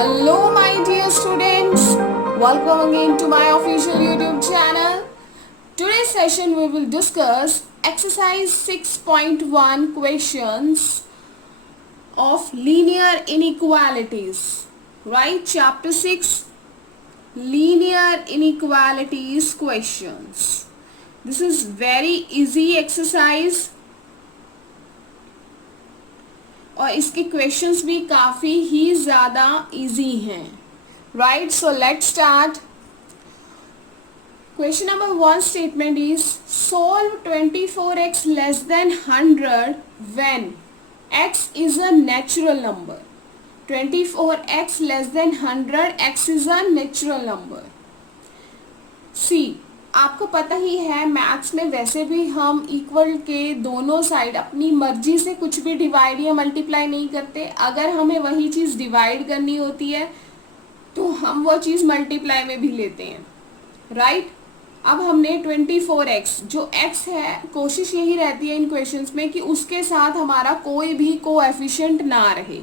Hello, my dear students. Welcome again to my official YouTube channel. Today's session we will discuss exercise 6.1 questions of linear inequalities. Right? Chapter 6 linear inequalities questions. This is very easy exercise. और इसके questions भी काफ़ी ही ज़्यादा easy हैं. Right, so let's start. Question number 1 statement is solve 24x less than 100 when x is a natural number. 24x less than 100, x is a natural number. See, आपको पता ही है maths में वैसे भी हम इक्वल के दोनों साइड अपनी मर्जी से कुछ भी डिवाइड या मल्टीप्लाई नहीं करते. अगर हमें वही चीज़ डिवाइड करनी होती है तो हम वो चीज़ मल्टीप्लाई में भी लेते हैं. राइट, अब हमने 24x जो x है, कोशिश यही रहती है इन क्वेश्चंस में कि उसके साथ हमारा कोई भी कोएफिशिएंट ना रहे.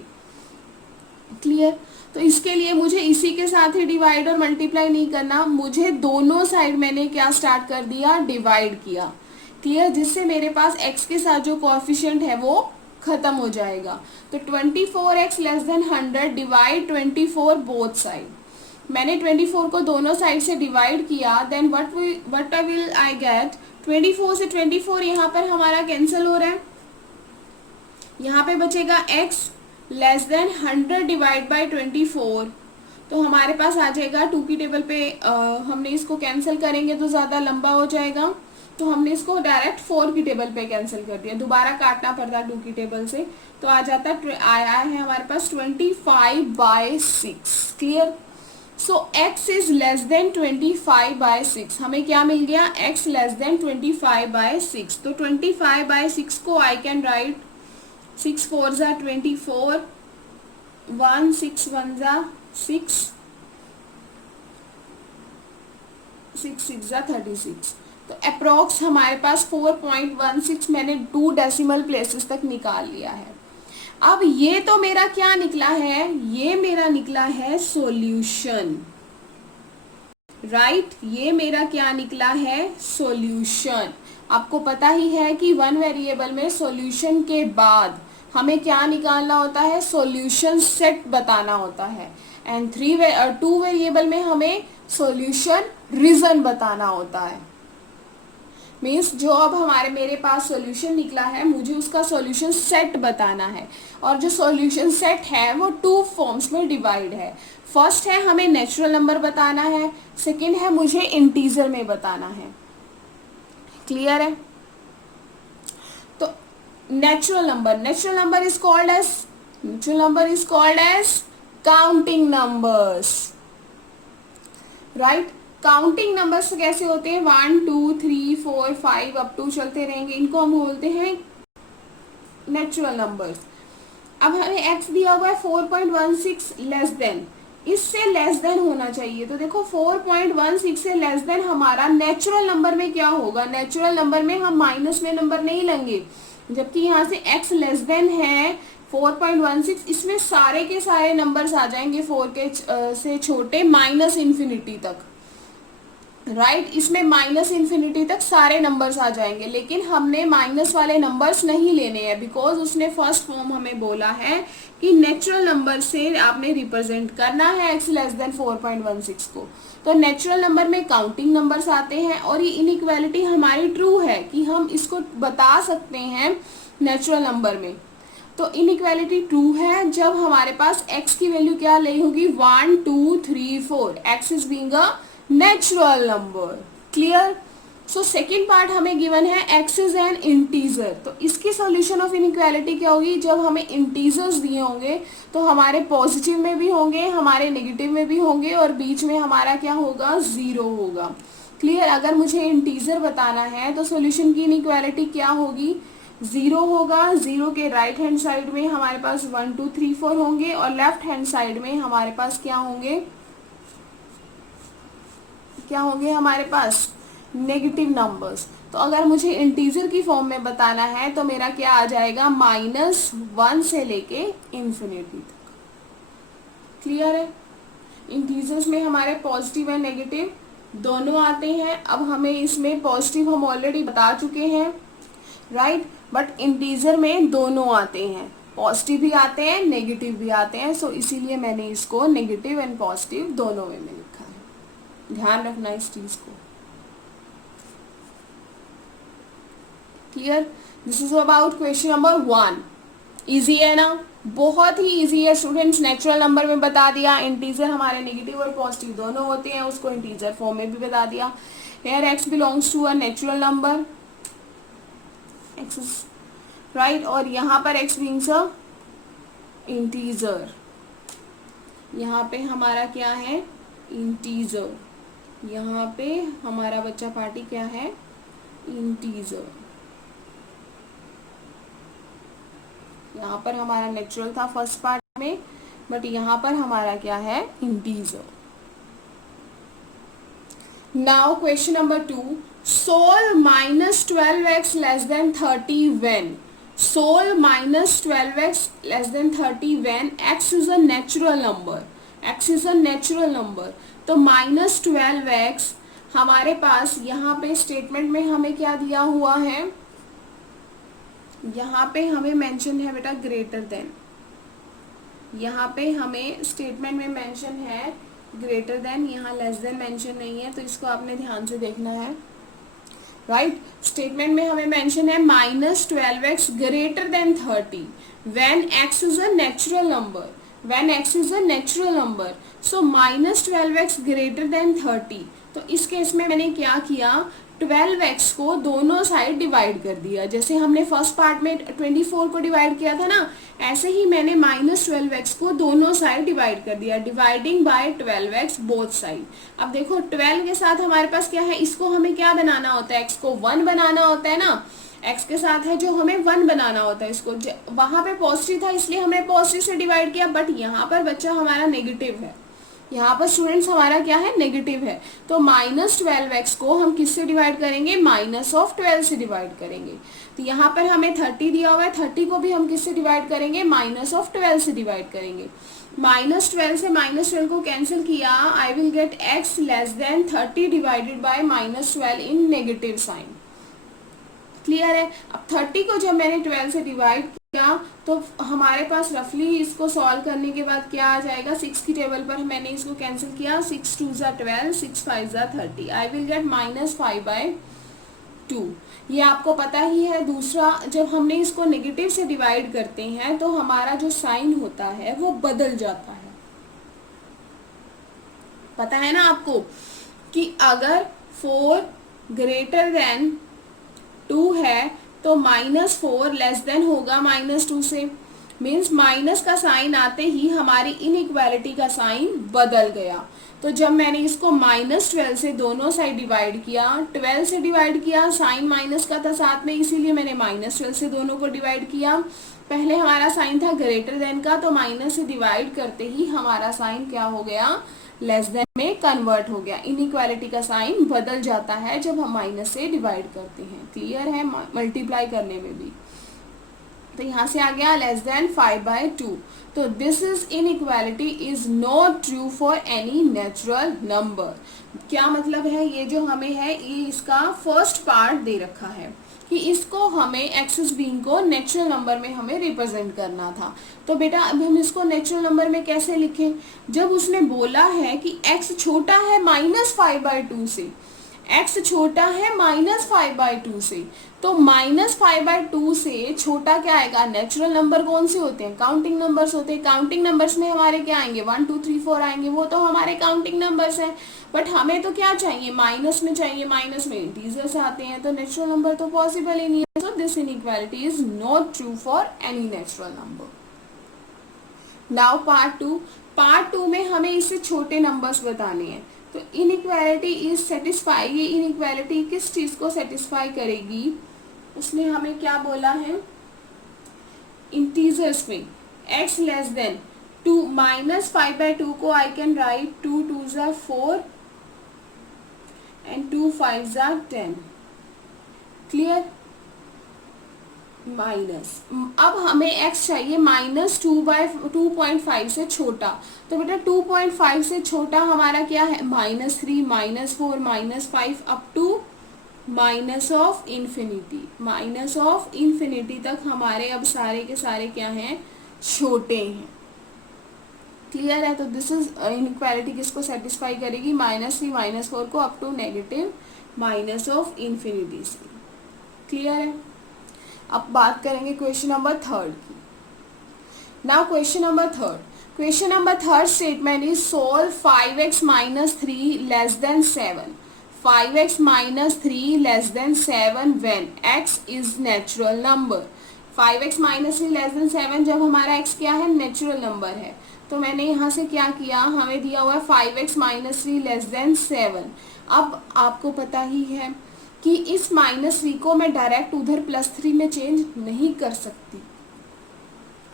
क्लियर? तो इसके लिए मुझे इसी के साथ ही डिवाइड और मल्टीप्लाई नहीं करना, मुझे दोनों साइड मैंने क्या स्टार्ट कर दिया, डिवाइड किया. क्लियर? जिससे मेरे पास x के साथ जो कोएफिशिएंट है वो खत्म हो जाएगा. तो 24x less than 100 divide 24 both side. मैंने 24 को दोनों साइड से डिवाइड किया. Then what will I get, 24 से 24 यहाँ पर हमारा कैंसिल हो रहा है. यहाँ पे बचेगा x less than 100 divide by 24. तो हमारे पास आ जाएगा 2 की टेबल पे. हमने इसको कैंसिल करेंगे तो ज़्यादा लंबा हो जाएगा, तो हमने इसको डायरेक्ट 4 की टेबल पे कैंसिल कर दिया. दोबारा काटना पड़ता 2 की टेबल से, तो आ जाता आया है हमारे पास 25/6. Clear? So x is less than 25/6. हमें क्या मिल गया, x लेस देन 25/6. तो 25/6 को I can write 6 4s are 24, 1 6 1s are 6, 6 6s are 36. तो अप्रोक्स हमारे पास 4.16 मैंने 2 डेसिमल प्लेसेस तक निकाल लिया है. अब ये तो मेरा क्या निकला है, ये मेरा निकला है सॉल्यूशन. राइट, ये मेरा क्या निकला है, सॉल्यूशन. आपको पता ही है कि 1 वेरिएबल में सॉल्यूशन के बाद हमें क्या निकालना होता है, सॉल्यूशन सेट बताना होता है. एंड 2 वेरिएबल में हमें सॉल्यूशन रीजन बताना होता है. मीन्स जो अब मेरे पास सॉल्यूशन निकला है, मुझे उसका सॉल्यूशन सेट बताना है. और जो सॉल्यूशन सेट है वो 2 फॉर्म्स में डिवाइड है. फर्स्ट है हमें नेचुरल नंबर बताना है, सेकेंड है मुझे इंटीजर में बताना है. क्लियर है? तो natural number is called as counting numbers. Right, counting numbers कैसे होते हैं, 1 2 3 4 5 अप टू चलते रहेंगे, इनको हम बोलते हैं नेचुरल नंबर्स. अब हमें x दिया हुआ है 4.16 लेस देन, इससे लेस देन होना चाहिए. तो देखो 4.16 से लेस देन हमारा नेचुरल नंबर में क्या होगा, नेचुरल नंबर में हम माइनस में नंबर नहीं लेंगे. जबकि यहाँ से x लेस देन है 4.16, इसमें सारे के सारे नंबर्स आ जाएंगे 4 के से छोटे माइनस इन्फिनिटी तक. राइट, इसमें माइनस इन्फिनिटी तक सारे नंबर्स आ जाएंगे, लेकिन हमने माइनस वाले नंबर्स नहीं लेने हैं, बिकॉज उसने फर्स्ट फॉर्म हमें बोला है कि नेचुरल नंबर से आपने रिप्रेजेंट करना है x लेस देन 4.16 को. तो नेचुरल नंबर में काउंटिंग नंबर्स आते हैं, और ये इनइक्वालिटी हमारी ट्रू है कि हम इसको बता सकते हैं नेचुरल नंबर में. तो इनइक्वालिटी ट्रू है जब हमारे पास x की वैल्यू क्या ली होगी, 1 2 3 4. x is being a natural number. Clear? So second part हमें गिवन है x इज एन इंटीजर. तो इसकी सॉल्यूशन ऑफ इनइक्वालिटी क्या होगी, जब हमें इंटीजर्स दिए होंगे तो हमारे पॉजिटिव में भी होंगे, हमारे नेगेटिव में भी होंगे, और बीच में हमारा क्या होगा, 0 होगा. क्लियर? अगर मुझे इंटीजर बताना है तो सॉल्यूशन की इनइक्वालिटी क्या होगी, 0 होगा. 0 के राइट हैंड साइड में हमारे पास 1 2 3 4 होंगे, और लेफ्ट हैंड साइड में हमारे पास क्या होंगे हमारे पास नेगेटिव नंबर्स. तो अगर मुझे इंटीजर की फॉर्म में बताना है तो मेरा क्या आ जाएगा, -1 से लेके इन्फिनिटी तक. क्लियर है? इंटीजर्स में हमारे पॉजिटिव एंड नेगेटिव दोनों आते हैं। अब हमें इसमें पॉजिटिव हम ऑलरेडी बता चुके हैं, राइट, बट इंटीजर में दोनों आते हैं, पॉजिटिव भी आते हैं नेगेटिव भी आते हैं। सो इसीलिए मैंने इसको नेगेटिव एंड पॉजिटिव दोनों वे में लिखा है। ध्यान रखना इस चीज को। Clear? This is about question number 1। Easy है ना? बहुत ही इजी है स्टूडेंट्स। नेचुरल नंबर में बता दिया, इंटीजर हमारे नेगेटिव और पॉजिटिव दोनों होते हैं, उसको इंटीजर फॉर्म में भी बता दिया। Here x belongs to a natural number, x is right, और यहाँ पर एक्स मीन्स अ इंटीजर। यहाँ पे हमारा क्या है? इंटीजर। यहाँ पे हमारा बच्चा पार्टी क्या है? इंटीजर। यहाँ पर हमारा नेचुरल था फर्स्ट पार्ट में, बट यहाँ पर हमारा क्या है? Integer. Now question number 2, solve -12x less than 30 when, solve -12x less than 30 when x is a natural number, x is a natural number. तो -12x हमारे पास यहाँ पे स्टेटमेंट में हमें क्या दिया हुआ है? यहाँ पे हमें मेंशन है बेटा ग्रेटर देन, यहाँ पे हमें स्टेटमेंट में मेंशन है ग्रेटर देन, यहाँ लेस देन मेंशन नहीं है, तो इसको आपने ध्यान से देखना है, राइट। स्टेटमेंट में हमें मेंशन है -12x greater than 30 when x is a natural number, when x is a natural number. So -12x greater than 30। तो इस केस में मैंने क्या किया? 12x को दोनों साइड डिवाइड कर दिया। जैसे हमने फर्स्ट पार्ट में 24 को डिवाइड किया था ना, ऐसे ही मैंने -12x को दोनों साइड डिवाइड कर दिया, dividing by 12x both side. अब देखो 12 के साथ हमारे पास क्या है? इसको हमें क्या बनाना होता है? x को 1 बनाना होता है ना, x के साथ है जो हमें 1 बनाना होता है इसको। वहां पे पॉजिटिव था इसलिए हमने पॉजिटिव से डिवाइड किया, बट यहाँ पर बच्चा हमारा नेगेटिव है, यहाँ पर स्टूडेंट्स हमारा क्या है? नेगेटिव है। तो -12x को हम किससे डिवाइड करेंगे? -12 से डिवाइड करेंगे। तो यहाँ पर हमें 30 दिया हुआ है, 30 को भी हम किससे डिवाइड करेंगे? -12 से डिवाइड करेंगे। -12 से -12 को कैंसिल किया, I will get x less than 30 divided by -12 in negative sign. Clear है? अब 30 को जब मैंने 12 से डिवाइड किया तो हमारे पास रफली इसको सॉल्व करने के बाद क्या आ जाएगा? 6 की टेबल पर मैंने इसको कैंसिल किया, 6 2 ज़ा 12, 6 5 ज़ा 30, आई विल गेट -5/2। ये आपको पता ही है। दूसरा, जब हमने इसको नेगेटिव से डिवाइड करते हैं तो हमारा जो साइन होता है वो बदल जाता है। पता है ना आपको कि अगर 4 ग्रेटर देन 2 है तो -4 लेस देन होगा -2 से। मीन्स माइनस का साइन आते ही हमारी इनइक्वालिटी का साइन बदल गया। तो जब मैंने इसको -12 से दोनों साइड डिवाइड किया, 12 से डिवाइड किया, साइन माइनस का था साथ में, इसीलिए मैंने -12 से दोनों को डिवाइड किया। पहले हमारा साइन था ग्रेटर देन का, तो माइनस से डिवाइड करते ही हमारा साइन क्या हो गया? लेस देन में कन्वर्ट हो गया। इनइक्वालिटी का साइन बदल जाता है जब हम माइनस से डिवाइड करते हैं। क्लियर है? मल्टीप्लाई करने में भी। तो यहाँ से आ गया लेस देन 5/2। तो this is inequality is not true for any natural number. क्या मतलब है? ये जो हमें है, ये इसका फर्स्ट पार्ट दे रखा है कि इसको हमें एक्सिस बीइंग को नेचुरल नंबर में हमें रिप्रेजेंट करना था। तो बेटा अब हम इसको नेचुरल नंबर में कैसे लिखें? जब उसने बोला है कि x छोटा है -5/2 से, x छोटा है -5/2 से, तो -5/2 से छोटा क्या आएगा? नेचुरल नंबर कौन से होते हैं? काउंटिंग नंबर्स होते हैं। काउंटिंग नंबर्स में हमारे क्या आएंगे? 1 2 3 4 आएंगे, वो तो हमारे काउंटिंग नंबर्स हैं। बट हमें तो क्या चाहिए? माइनस में चाहिए, माइनस में इंटीजर्स आते हैं, तो नेचुरल नंबर तो पॉसिबल ही नहीं है। So this inequality is not true for any natural number. Now part 2। Part 2 में हमें इससे छोटे नंबर्स बताने हैं। तो इनइक्वालिटी इज सेटिस्फाई, ये इनइक्वालिटी किस चीज को सेटिस्फाई करेगी? उसने हमें क्या बोला है? इंटीजर्स में x लेस देन 2 -5/2 को आई कैन राइट 2 2 ज़ा 4 एंड 2 5 ज़ा 10। क्लियर? माइनस, अब हमें x चाहिए -2/2.5 से छोटा, तो बेटा 2.5 से छोटा हमारा क्या है, -3, -4, -5 up to minus of infinity तक हमारे अब सारे के सारे क्या हैं, छोटे हैं। क्लियर है? तो दिस इज इनइक्वालिटी किसको सेटिस्फाई करेगी, -3, -4 को up to negative minus of infinity से। क्लियर है? अब बात करेंगे क्वेश्चन नंबर 3 की। Now question number third statement is solve 5x - 3 less than 7, 5x - 3 less than 7 when x is natural number. 5x - 3 less than 7 जब हमारा x क्या है, नेचुरल नंबर है। तो मैंने यहाँ से क्या किया, हमें दिया हुआ है 5x - 3 लेस देन 7। अब आपको पता ही है कि इस -3 को मैं डायरेक्ट उधर +3 में चेंज नहीं कर सकती।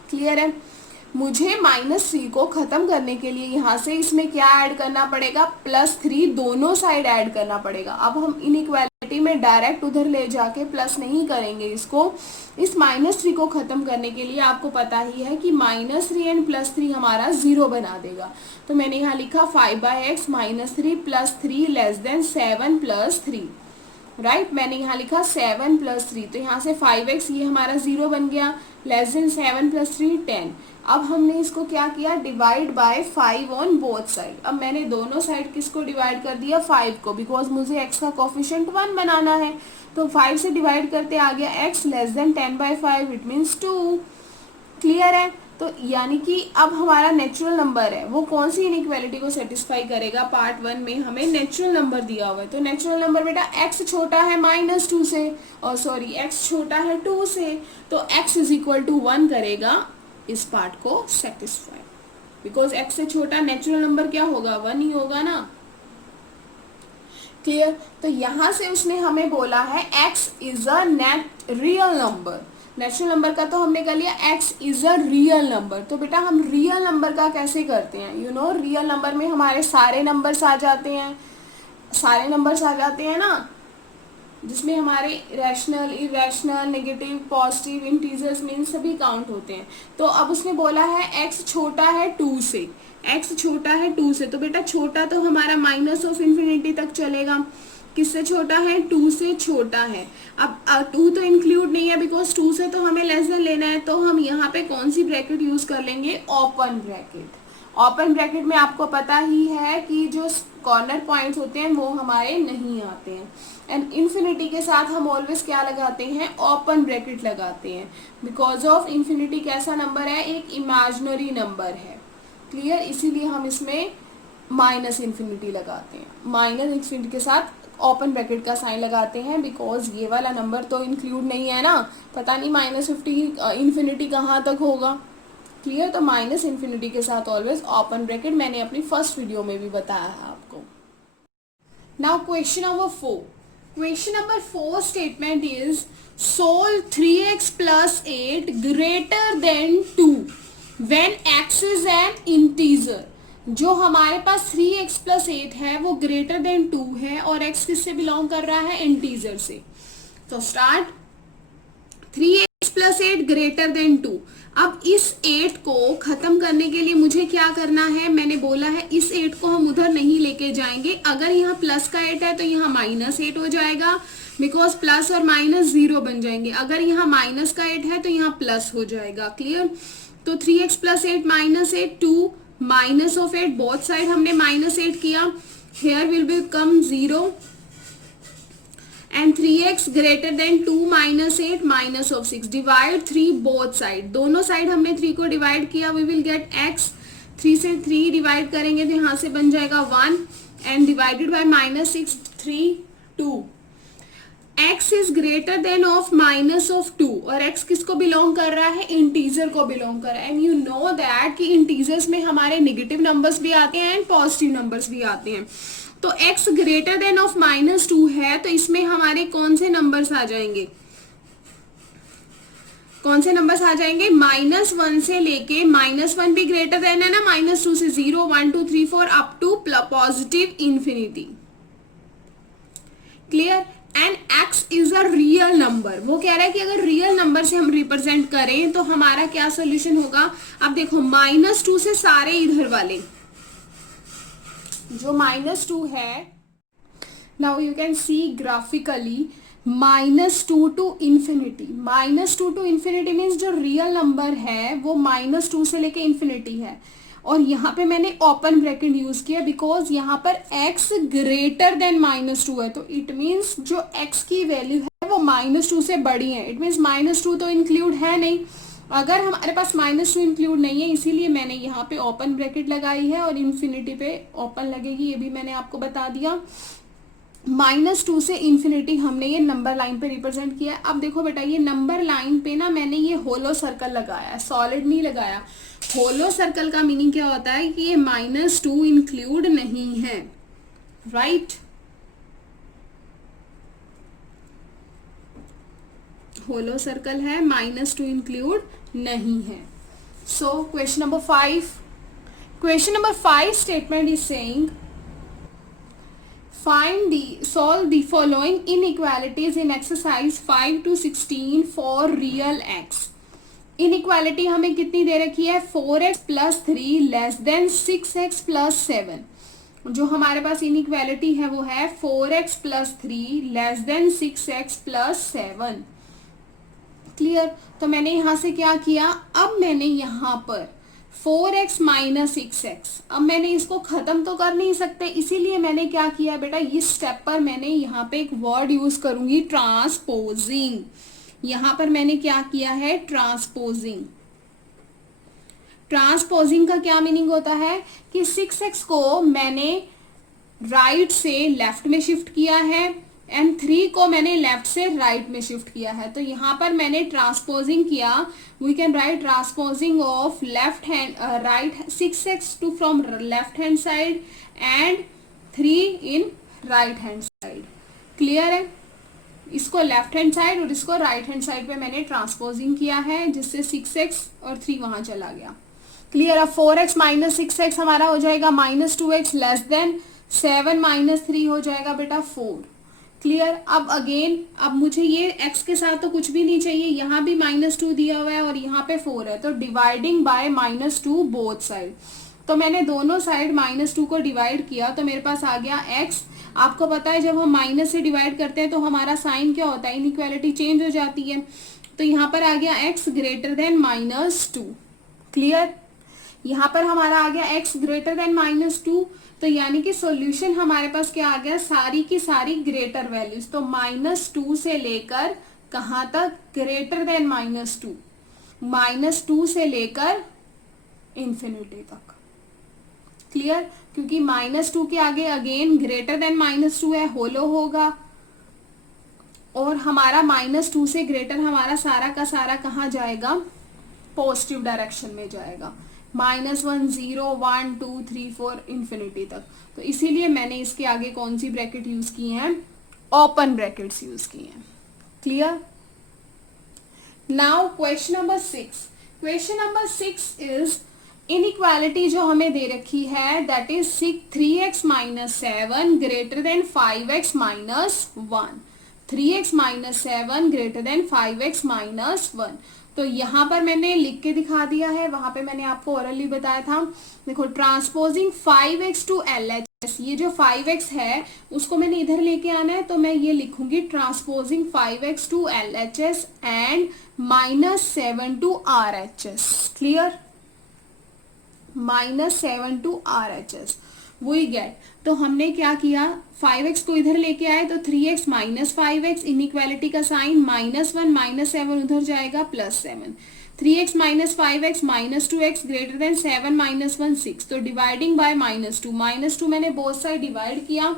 क्लियर है? मुझे -3 को खत्म करने के लिए यहाँ से इसमें क्या ऐड करना पड़ेगा, +3 दोनों साइड ऐड करना पड़ेगा। अब हम इनइक्वालिटी में डायरेक्ट उधर ले जाके प्लस नहीं करेंगे इसको। इस -3 को खत्म करने के लिए आपको पता ही है कि -3 एंड +3 हमारा 0 बना देगा। तो मैंने यहाँ लिखा 5/x - 3 +3 लेस देन 7 + 3। राइट, मैंने यहाँ लिखा 7 + 3, तो यहाँ से 5x ये हमारा 0 बन गया, लेस देन 7 + 3 10। अब हमने इसको क्या किया, divide by 5 on both side. अब मैंने दोनों साइड किसको डिवाइड कर दिया, 5 को, बिकॉज मुझे x का कोफिशिएंट 1 बनाना है। तो 5 से डिवाइड करते आ गया x less then 10/5, it means 2। Clear है? तो यानी कि अब हमारा नेचुरल नंबर है वो कौन सी इनइक्वालिटी को सेटिस्फाई करेगा, पार्ट 1 में हमें नेचुरल नंबर दिया हुआ है। तो नेचुरल नंबर बेटा x छोटा है -2 से, और सॉरी x छोटा है 2 से, तो x = 1 करेगा इस पार्ट को सेटिस्फाई, बिकॉज x से छोटा नेचुरल नंबर क्या होगा, 1 ही होगा ना। क्लियर? तो यहाँ से उसने हमें बोला है x is a real number. Natural number का तो हमने कर लिया, x is a real number. तो बेटा हम रियल नंबर का कैसे करते हैं, रियल नंबर में हमारे सारे नंबर्स आ जाते हैं ना, जिसमें हमारे rational, irrational, negative, positive, integers mean सभी काउंट होते हैं। तो अब उसने बोला है x छोटा है 2 से, x छोटा है 2 से, तो बेटा छोटा तो हमारा -∞ तक चलेगा। किससे छोटा है, 2 से छोटा है। अब 2 तो इंक्लूड नहीं है, बिकॉज 2 से तो हमें लेस देन लेना है, तो हम यहाँ पे कौन सी ब्रैकेट यूज कर लेंगे, ओपन ब्रैकेट। ओपन ब्रैकेट में आपको पता ही है कि जो कॉर्नर पॉइंट्स होते हैं वो हमारे नहीं आते हैं। एंड इन्फिनिटी के साथ हम ऑलवेज क्या लगाते हैं, ओपन ब्रैकेट लगाते हैं, बिकॉज ऑफ इन्फिनिटी कैसा नंबर है, एक इमेजिनरी नंबर है। क्लियर? इसीलिए हम इसमें -∞ लगाते हैं, -∞ के साथ ओपन ब्रैकेट का साइन लगाते हैं, बिकॉज ये वाला नंबर तो इंक्लूड नहीं है ना, पता नहीं -∞ कहाँ तक होगा। क्लियर? तो -∞ के साथ ऑलवेज ओपन ब्रैकेट, मैंने अपनी फर्स्ट वीडियो में भी बताया है आपको। Now question number 4 statement is solve 3x + 8 greater than 2 when x is an integer. जो हमारे पास 3x + 8 है वो ग्रेटर देन 2 है, और x किससे बिलोंग कर रहा है, इंटीजर से। तो स्टार्ट, 3x + 8 ग्रेटर देन 2। अब इस 8 को खत्म करने के लिए मुझे क्या करना है, मैंने बोला है इस 8 को हम उधर नहीं लेके जाएंगे। अगर यहाँ प्लस का 8 है तो यहाँ -8 हो जाएगा, बिकॉज प्लस और माइनस 0 बन जाएंगे। अगर यहाँ माइनस का 8 है तो यहाँ प्लस हो जाएगा। क्लियर? तो 3x + 8 -8, 2 -8, बोथ साइड हमने -8 किया, here will become 0 and 3x greater than 2 -8 -6, divide 3 both side, दोनों साइड हमने 3 को डिवाइड किया, we will get x, 3 से 3 डिवाइड करेंगे तो यहाँ से बन जाएगा 1 and divided by -6, 3, 2। x is greater than of -2, और x किसको बिलोंग कर रहा है, इंटीजर को बिलोंग कर रहा है। एंड यू नो दैट कि इंटीजर्स में हमारे नेगेटिव नंबर्स भी आते हैं एंड पॉजिटिव नंबर्स भी आते हैं। तो x ग्रेटर देन ऑफ -2 है, तो इसमें हमारे कौन से नंबर्स आ जाएंगे, -1 से लेके -1 भी ग्रेटर देन है ना, -2 से 0, 1, 2, 3, 4 up to positive infinity. Clear? And x is a real number, वो कह रहा है कि अगर रियल नंबर से हम रिप्रेजेंट करें तो हमारा क्या सोल्यूशन होगा। अब देखो -2 से सारे इधर वाले जो -2 है, now you can see graphically -2 to infinity. -2 to infinity means जो रियल नंबर है वो -2 से लेके इंफिनिटी है, और यहाँ पे मैंने ओपन ब्रैकेट यूज किया बिकॉज यहाँ पर x ग्रेटर देन -2 है, तो इट मीन्स जो x की वैल्यू है वो -2 से बड़ी है। इट मीन्स -2 तो इंक्लूड है नहीं, अगर हमारे पास -2 इंक्लूड नहीं है, इसीलिए मैंने यहाँ पे ओपन ब्रैकेट लगाई है और इन्फिनिटी पे ओपन लगेगी, ये भी मैंने आपको बता दिया। -2 से इंफिनिटी हमने ये नंबर लाइन पे रिप्रेजेंट किया। अब देखो बेटा, ये नंबर लाइन पे ना मैंने ये होलो सर्कल लगाया है, सॉलिड नहीं लगाया। होलो सर्कल का मीनिंग क्या होता है कि ये -2 इंक्लूड नहीं है, राइट। होलो सर्कल है, -2 इंक्लूड नहीं है। So question number 5, question number 5 statement is saying solve the following inequalities in exercise 5 to 16 for real x। Inequality हमें कितनी दे रखी है, 4x plus 3 less then 6x plus 7। जो हमारे पास इनइक्वालिटी है वो है 4x plus 3 less then 6x plus 7। Clear. तो मैंने यहां से क्या किया, अब मैंने यहां पर 4x माइनस 6x, अब मैंने इसको खत्म तो कर नहीं सकते, इसीलिए मैंने क्या किया बेटा, इस स्टेप पर मैंने यहाँ पे एक वर्ड यूज करूंगी, ट्रांसपोजिंग। यहां पर मैंने क्या किया है, ट्रांसपोजिंग। ट्रांसपोजिंग का क्या मीनिंग होता है कि 6x को मैंने राइट से लेफ्ट में शिफ्ट किया है एंड 3 को मैंने लेफ्ट से राइट में शिफ्ट किया है। तो यहाँ पर मैंने ट्रांसपोजिंग किया, we can write transposing of left hand right 6x to from left hand side and 3 in right hand side. Clear है। इसको लेफ्ट हैंड साइड और इसको राइट हैंड साइड पे मैंने ट्रांसपोजिंग किया है, जिससे 6x और 3 वहां चला गया। क्लियर। अब 4x माइनस 6x हमारा हो जाएगा -2x लेस देन 7 माइनस 3 हो जाएगा बेटा 4। क्लियर। अब अगेन, अब मुझे ये x के साथ तो कुछ भी नहीं चाहिए, यहाँ भी -2 दिया हुआ है और यहाँ पे 4 है, तो डिवाइडिंग बाय -2 बोथ साइड। तो मैंने दोनों साइड -2 को डिवाइड किया, तो मेरे पास आ गया x। आपको पता है जब हम माइनस से डिवाइड करते हैं तो हमारा साइन क्या होता है, इनइक्वालिटी चेंज हो जाती है। तो यहाँ पर आ गया x ग्रेटर देन -2। क्लियर। यहाँ पर हमारा आ गया x ग्रेटर देन -2, तो यानी कि सॉल्यूशन हमारे पास क्या आ गया, सारी की सारी ग्रेटर वैल्यूज। तो -2 से लेकर कहां तक, ग्रेटर देन -2, -2 से लेकर इंफिनिटी तक। क्लियर। क्योंकि -2 के आगे अगेन ग्रेटर देन -2 है, होलो होगा, और हमारा -2 से ग्रेटर हमारा सारा का सारा कहाँ जाएगा, पॉजिटिव डायरेक्शन में जाएगा, -1 0 1 2 3 4 इंफिनिटी तक। तो इसीलिए मैंने इसके आगे कौन सी ब्रैकेट यूज की है, ओपन ब्रैकेट्स यूज की हैं। Clear. Now question number 6, question number 6 is inequality जो हमें दे रखी है that is 3x minus 7 greater than 5x minus 1। 3x minus 7 greater than 5x minus 1। तो यहाँ पर मैंने लिख के दिखा दिया है, वहां पे मैंने आपको ओरली बताया था। देखो ट्रांसपोजिंग 5x टू LHS, ये जो 5x है उसको मैंने इधर लेके आना है, तो मैं ये लिखूंगी transposing 5x to LHS and -7 to RHS। Clear. -7 to RHS वही गेट। तो हमने क्या किया, 5x को इधर लेके आए तो 3x माइनस 5x, इनइक्वालिटी का साइन -1 -7 उधर जाएगा +7। 3x minus 5x -2x greater than 7 -1 6। तो डिवाइडिंग बाय -2 मैंने बोथ साइड डिवाइड किया,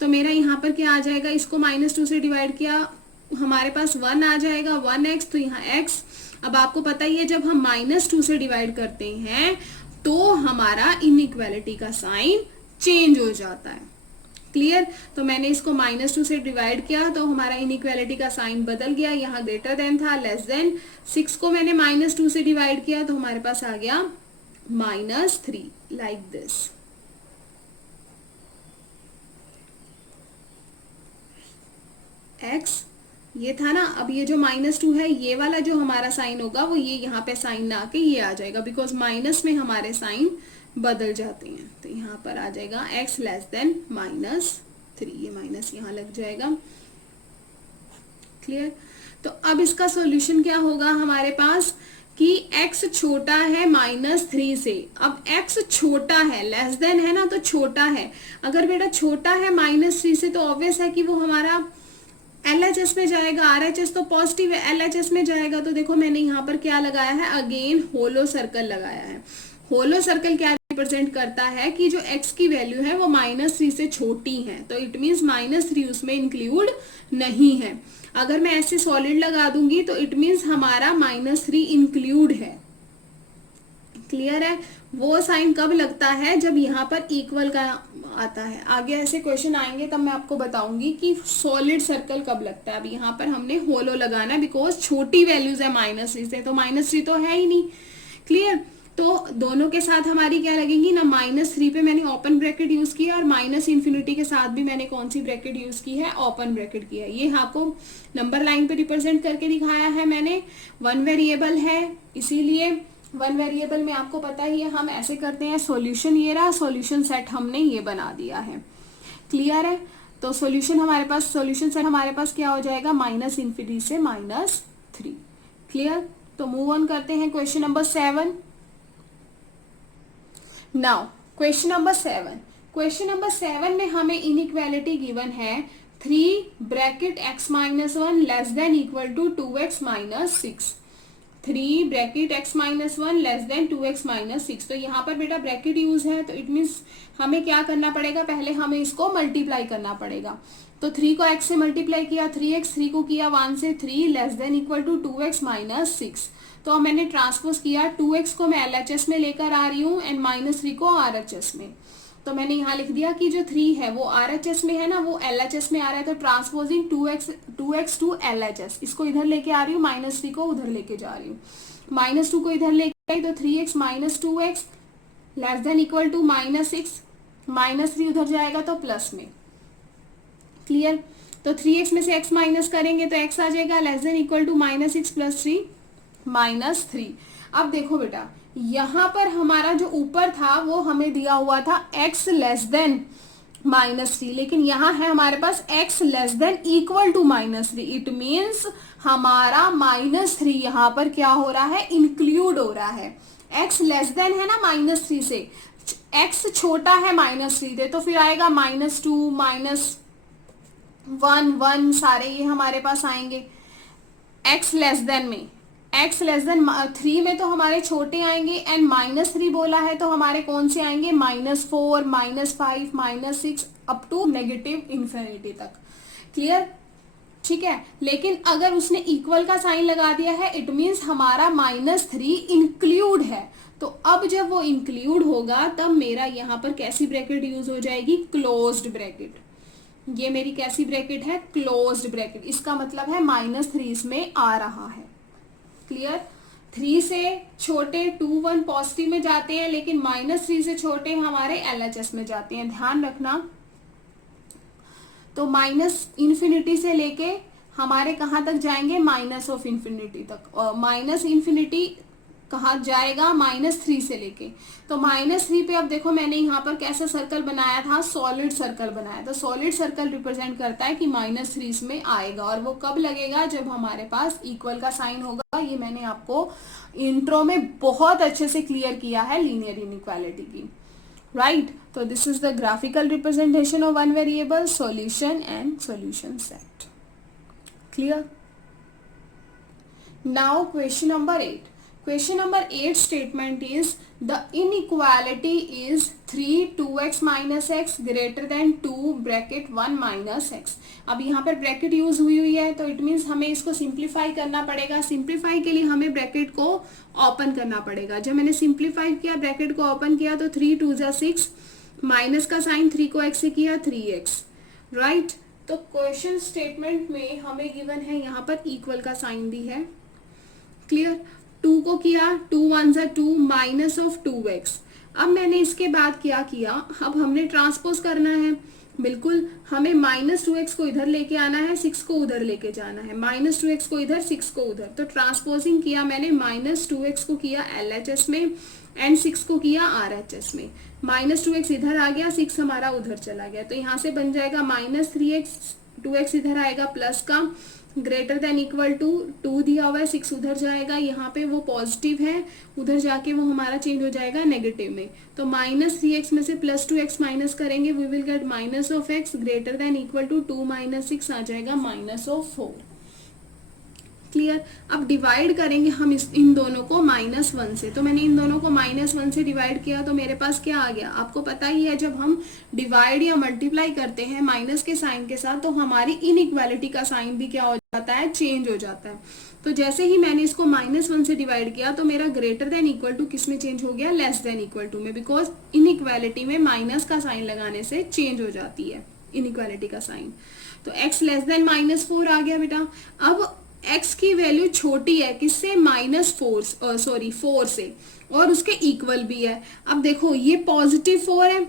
तो मेरा यहाँ पर क्या आ जाएगा, इसको -2 से डिवाइड किया, हमारे पास 1 आ जाएगा 1x, तो यहाँ x। अब आपको पता ही है जब हम -2 से डिवाइड करते हैं तो हमारा इनइक्वालिटी का साइन चेंज हो जाता है। क्लियर। तो मैंने इसको -2 से डिवाइड किया तो हमारा इनइक्वालिटी का साइन बदल गया, यहाँ ग्रेटर देन था लेस देन। 6 को मैंने -2 से डिवाइड किया तो हमारे पास आ गया -3 लाइक दिस। एक्स, ये था ना, अब ये जो -2 है ये वाला जो हमारा साइन होगा वो ये यहाँ पे साइन ना आके ये आ जाएगा, बिकॉज माइनस में हमारे साइन बदल जाते हैं। तो यहाँ पर आ जाएगा x लेस देन -3, ये माइनस यहाँ लग जाएगा। क्लियर। तो अब इसका सॉल्यूशन क्या होगा हमारे पास कि x छोटा है -3 से। अब x छोटा है, लेस देन है ना, तो छोटा है। अगर बेटा छोटा है -3 से तो ऑब्वियस है कि वो हमारा LHS में जाएगा। RHS तो पॉजिटिव है, LHS में जाएगा। तो देखो मैंने यहाँ पर क्या लगाया है, अगेन होलो सर्कल लगाया है। होलो सर्कल क्या रिप्रेजेंट करता है कि जो x की वैल्यू है वो -3 से छोटी है, तो इट मीन्स -3 उसमें इंक्लूड नहीं है। अगर मैं ऐसे सॉलिड लगा दूंगी तो इट मीन्स हमारा -3 इंक्लूड है। क्लियर है। वो साइन कब लगता है, जब यहाँ पर इक्वल का आता है। आगे ऐसे क्वेश्चन आएंगे तब मैं आपको बताऊंगी कि सॉलिड सर्कल कब लगता है। अब यहाँ पर हमने होलो लगाना, बिकॉज छोटी वैल्यूज है -3 से, तो -3 तो है ही नहीं। क्लियर। तो दोनों के साथ हमारी क्या लगेंगी ना, -3 पे मैंने ओपन ब्रैकेट यूज किया और -∞ के साथ भी मैंने कौन सी ब्रैकेट यूज की है, ओपन ब्रैकेट किया है। ये आपको नंबर लाइन पे रिप्रेजेंट करके दिखाया है मैंने। 1 वेरिएबल है, इसीलिए 1 वेरिएबल में आपको पता ही है हम ऐसे करते हैं। सॉल्यूशन ये रहा, सॉल्यूशन सेट हमने ये बना दिया है। क्लियर है। तो सॉल्यूशन हमारे पास, सॉल्यूशन सेट हमारे पास क्या हो जाएगा, -∞ से -3। क्लियर। तो मूव ऑन करते हैं question number 7। Now question number 7। Question number 7 में हमें इनइक्वालिटी गिवन है 3 bracket x -1 less than equal to 2x -6। 3 bracket x -1 less than 2x -6। तो यहाँ पर बेटा ब्रैकेट यूज है, तो इट मीन्स हमें क्या करना पड़ेगा, पहले हमें इसको मल्टीप्लाई करना पड़ेगा। तो 3 को x से मल्टीप्लाई किया 3x, 3 को किया 1 से 3 less than equal to 2x -6। तो अब मैंने ट्रांसपोज किया, 2x को मैं LHS में लेकर आ रही हूँ एंड -3 को RHS में। तो मैंने यहाँ लिख दिया कि जो 3 है वो RHS में है ना, वो LHS में आ रहा है। तो ट्रांसपोजिंग 2x टू LHS, इसको इधर लेके आ रही हूँ, -3 को उधर लेके जा रही हूँ। -2 को इधर लेके आई तो 3x -2x less than equal to -6, -3 उधर जाएगा तो प्लस में। क्लियर। तो 3x में से x माइनस करेंगे तो x आ जाएगा लेस देन इक्वल टू -6 + 3 -3। अब देखो बेटा, यहाँ पर हमारा जो ऊपर था वो हमें दिया हुआ था x लेस देन -3, लेकिन यहाँ है हमारे पास x less than equal to -3। It means हमारा -3 यहाँ पर क्या हो रहा है, इंक्लूड हो रहा है। x लेस देन है ना -3 से, x छोटा है -3 से, तो फिर आएगा -2 -1 1 सारे ये हमारे पास आएंगे। x लेस देन में, x लेस देन 3 में तो हमारे छोटे आएंगे एंड -3 बोला है तो हमारे कौन से आएंगे, -4 -5 -6 अप टू -∞ तक। क्लियर। ठीक है। लेकिन अगर उसने इक्वल का साइन लगा दिया है इट मीन्स हमारा -3 इंक्लूड है। तो अब जब वो इंक्लूड होगा तब मेरा यहाँ पर कैसी ब्रैकेट यूज हो जाएगी, क्लोज्ड ब्रैकेट। ये मेरी कैसी ब्रैकेट है, क्लोज्ड ब्रैकेट। इसका मतलब है -3 इसमें आ रहा है। क्लियर। 3 से छोटे 2 1 पॉजिटिव में जाते हैं, लेकिन -3 से छोटे हमारे LHS में जाते हैं, ध्यान रखना। तो -∞ से लेके हमारे कहाँ तक जाएंगे, -∞ तक। और -∞ कहाँ जाएगा, -3 से लेके। तो -3 पे अब देखो मैंने यहाँ पर कैसा सर्कल बनाया था, सॉलिड सर्कल बनाया था। सॉलिड सर्कल रिप्रेजेंट करता है कि -3 इसमें आएगा, और वो कब लगेगा, जब हमारे पास इक्वल का साइन होगा। ये मैंने आपको इंट्रो में बहुत अच्छे से क्लियर किया है लीनियर इनइक्वालिटी की, राइट। तो this is the graphical representation of 1 variable, solution and solution set. Clear. Now question number 8. Question number 8 statement is the inequality is 3 2x minus x greater than 2 bracket 1 minus x. अब यहाँ पर bracket use हुई है तो it means हमें इसको simplify करना पड़ेगा। सिंप्लीफाई के लिए हमें ब्रैकेट को ओपन करना पड़ेगा। जब मैंने सिंप्लीफाई किया, ब्रैकेट को ओपन किया तो 3 2 जा 6, माइनस का साइन 3 को x से किया 3x, राइट। तो क्वेश्चन स्टेटमेंट में हमें गिवन है यहाँ पर इक्वल का साइन भी है। क्लियर। 2 को किया 2 1 जा 2 माइनस ऑफ 2x, अब मैंने इसके बाद क्या किया, अब हमने ट्रांसपोज करना है, बिल्कुल हमें -2x को इधर लेके आना है, 6 को उधर लेके जाना है, -2x को इधर, 6 को उधर। तो ट्रांसपोजिंग किया मैंने, -2x को किया LHS में एंड 6 को किया RHS में। -2x इधर आ गया, 6 हमारा उधर चला गया, तो यहाँ से बन जाएगा -3x, 2x इधर आएगा प्लस का, ग्रेटर देन इक्वल टू 2 दिया हुआ है, 6 उधर जाएगा, यहाँ पे वो पॉजिटिव है, उधर जाके वो हमारा चेंज हो जाएगा नेगेटिव में। तो -3x में से +2x माइनस करेंगे, we will get -x greater than equal to 2 - 6 आ जाएगा -4। क्लियर। अब डिवाइड करेंगे हम इन दोनों को -1 से, तो मैंने इन दोनों को -1 से डिवाइड किया, तो मेरे पास क्या आ गया, आपको पता ही है जब हम डिवाइड या मल्टीप्लाई करते हैं माइनस के साइन के साथ, तो हमारी इनइक्वालिटी का साइन भी क्या हो जाता है, चेंज हो जाता है। तो जैसे ही मैंने इसको -1 से डिवाइड किया, तो मेरा ग्रेटर देन इक्वल टू किस में चेंज हो गया, लेस देन इक्वल टू में, बिकॉज इनइक्वालिटी में माइनस का साइन लगाने से चेंज हो जाती है इनइक्वालिटी का साइन। तो x लेस देन -4 आ गया बेटा। अब x की वैल्यू छोटी है किससे, -4 से, और उसके इक्वल भी है। अब देखो ये +4 है,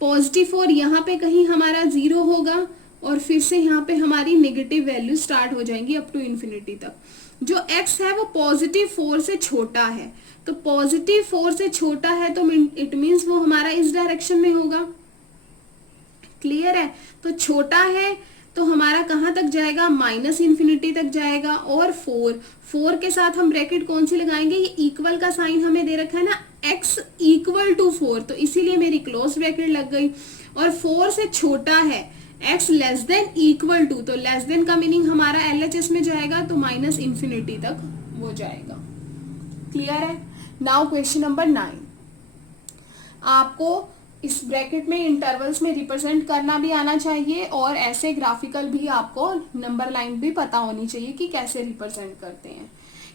+4 यहाँ पे कहीं हमारा 0 होगा, और फिर से यहाँ पे हमारी नेगेटिव वैल्यू स्टार्ट हो जाएंगी अप टू इन्फिनिटी तक। जो x है वो +4 से छोटा है, तो +4 से छोटा है तो इट मीन्स वो हमारा इस डायरेक्शन में होगा। क्लियर है। तो छोटा है तो हमारा कहाँ तक जाएगा, -∞ तक जाएगा। और 4 के साथ हम ब्रैकेट कौन सी लगाएंगे, ये इक्वल का साइन हमें दे रखा है ना, x = 4, तो इसीलिए मेरी क्लोज ब्रैकेट लग गई। और 4 से छोटा है, x less than equal to, तो लेस देन का मीनिंग हमारा LHS में जाएगा, तो -∞ तक वो जाएगा। क्लियर है। नाउ क्वेश्चन नंबर 9, आपको इस ब्रैकेट में इंटरवल्स में रिप्रेजेंट करना भी आना चाहिए, और ऐसे ग्राफिकल भी आपको नंबर लाइन भी पता होनी चाहिए कि कैसे रिप्रेजेंट करते हैं।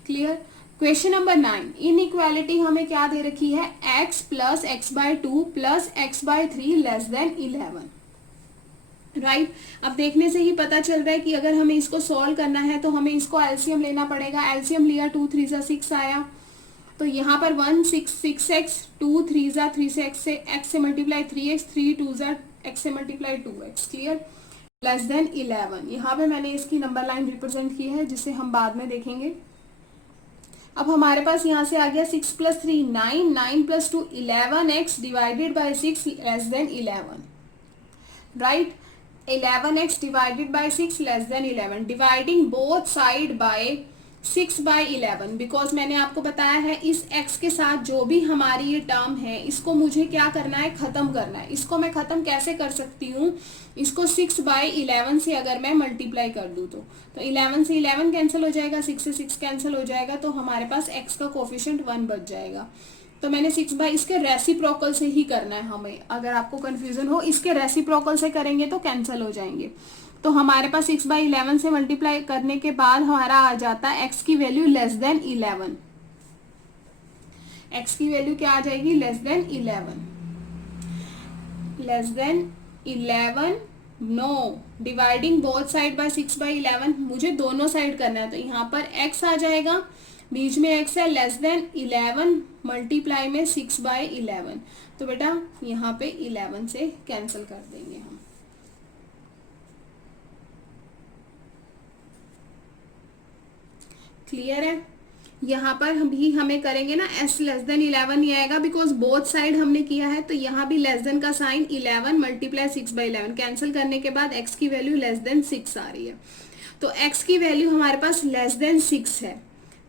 क्लियर। क्वेश्चन नंबर 9, इनइक्वालिटी हमें क्या दे रखी है, x + x/2 + x/3 less than 11। Right. अब देखने से ही पता चल रहा है कि अगर हमें इसको सॉल्व करना है तो हमें इसको एलसीएम लेना पड़ेगा। एलसीएम लिया, 2 3 × 6 आया, तो यहाँ पर 1 6x, 2 3 3 से x से मल्टीप्लाई 3x, 3 2 x से multiply 2x। Clear. Less than 11, यहाँ पे मैंने इसकी नंबर लाइन रिप्रेजेंट की है, जिसे हम बाद में देखेंगे। अब हमारे पास यहाँ से आ गया 6 + 3 9, 9 + 2 11x divided by 6 less than 11। Right. 11x divided by 6 less than 11, dividing both side by 6/11, because मैंने आपको बताया है इस x के साथ जो भी हमारी ये टर्म है, इसको मुझे क्या करना है, खत्म करना है। इसको मैं खत्म कैसे कर सकती हूँ, इसको 6/11 से अगर मैं मल्टीप्लाई कर दूँ तो 11 से 11 कैंसिल हो जाएगा, 6 से 6 कैंसिल हो जाएगा, तो हमारे पास x का कोफिशिएंट 1 बच जाएगा। तो मैंने 6 इसके रेसिप्रोकल से ही करना है हमें। अगर आपको कंफ्यूजन हो, इसके रेसिप्रोकल से करेंगे तो कैंसिल हो जाएंगे। तो हमारे पास 6/11 से मल्टीप्लाई करने के बाद हमारा आ जाता है x की वैल्यू लेस देन 11। x की वैल्यू क्या आ जाएगी, less than 11। Less than 11 no, dividing both side by 6/11, मुझे दोनों साइड करना है, तो यहाँ पर x आ जाएगा, बीच में x है, लेस देन 11 मल्टीप्लाई में 6/11, तो बेटा यहाँ पे 11 से कैंसिल कर देंगे हम। क्लियर है। यहाँ पर हम भी हमें करेंगे ना, s लेस देन 11 ही आएगा, बिकॉज बोथ साइड हमने किया है, तो यहाँ भी लेस देन का साइन 11 मल्टीप्लाई 6/11, कैंसिल करने के बाद x की वैल्यू लेस देन 6 आ रही है। तो x की वैल्यू हमारे पास लेस देन 6 है,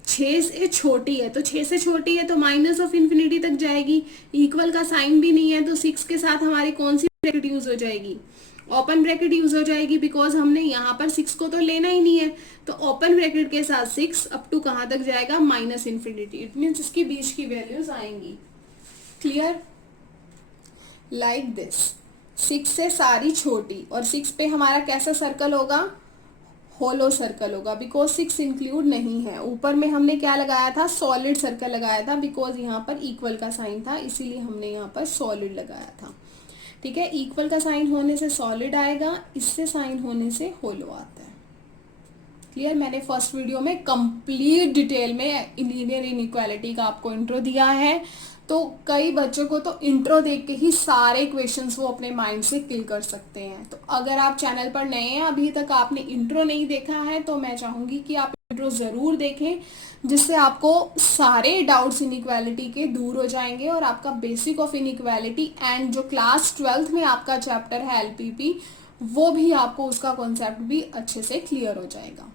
6 से छोटी है, तो 6 से छोटी है तो -∞ तक जाएगी, इक्वल का साइन भी नहीं है, तो 6 के साथ हमारी कौन सी ब्रैकेट यूज हो जाएगी, ओपन ब्रैकेट यूज हो जाएगी, बिकॉज हमने यहाँ पर 6 को तो लेना ही नहीं है, तो ओपन ब्रैकेट के साथ 6 अप टू कहाँ तक जाएगा, -∞। इट मीन्स इसकी बीच की वैल्यूज आएंगी। क्लियर। लाइक दिस, 6 से सारी छोटी, और 6 पे हमारा कैसा सर्कल होगा, होलो सर्कल होगा, बिकॉज 6 इंक्लूड नहीं है। ऊपर में हमने क्या लगाया था, सॉलिड सर्कल लगाया था, बिकॉज यहाँ पर इक्वल का साइन था, इसीलिए हमने यहाँ पर सॉलिड लगाया था। ठीक है, इक्वल का साइन होने से सॉलिड आएगा, इससे साइन होने से होलो आता है। क्लियर। मैंने फर्स्ट वीडियो में कंप्लीट डिटेल में लीनियर इनइक्वालिटी का आपको इंट्रो दिया है, तो कई बच्चों को तो इंट्रो देख के ही सारे क्वेश्चंस वो अपने माइंड से किल कर सकते हैं। तो अगर आप चैनल पर नए हैं, अभी तक आपने इंट्रो नहीं देखा है, तो मैं चाहूँगी कि आप इंट्रो ज़रूर देखें, जिससे आपको सारे डाउट्स इनइक्वालिटी के दूर हो जाएंगे और आपका बेसिक ऑफ इनइक्वालिटी एंड जो क्लास 12th में आपका चैप्टर है एलपीपी, वो भी आपको उसका कॉन्सेप्ट भी अच्छे से क्लियर हो जाएगा।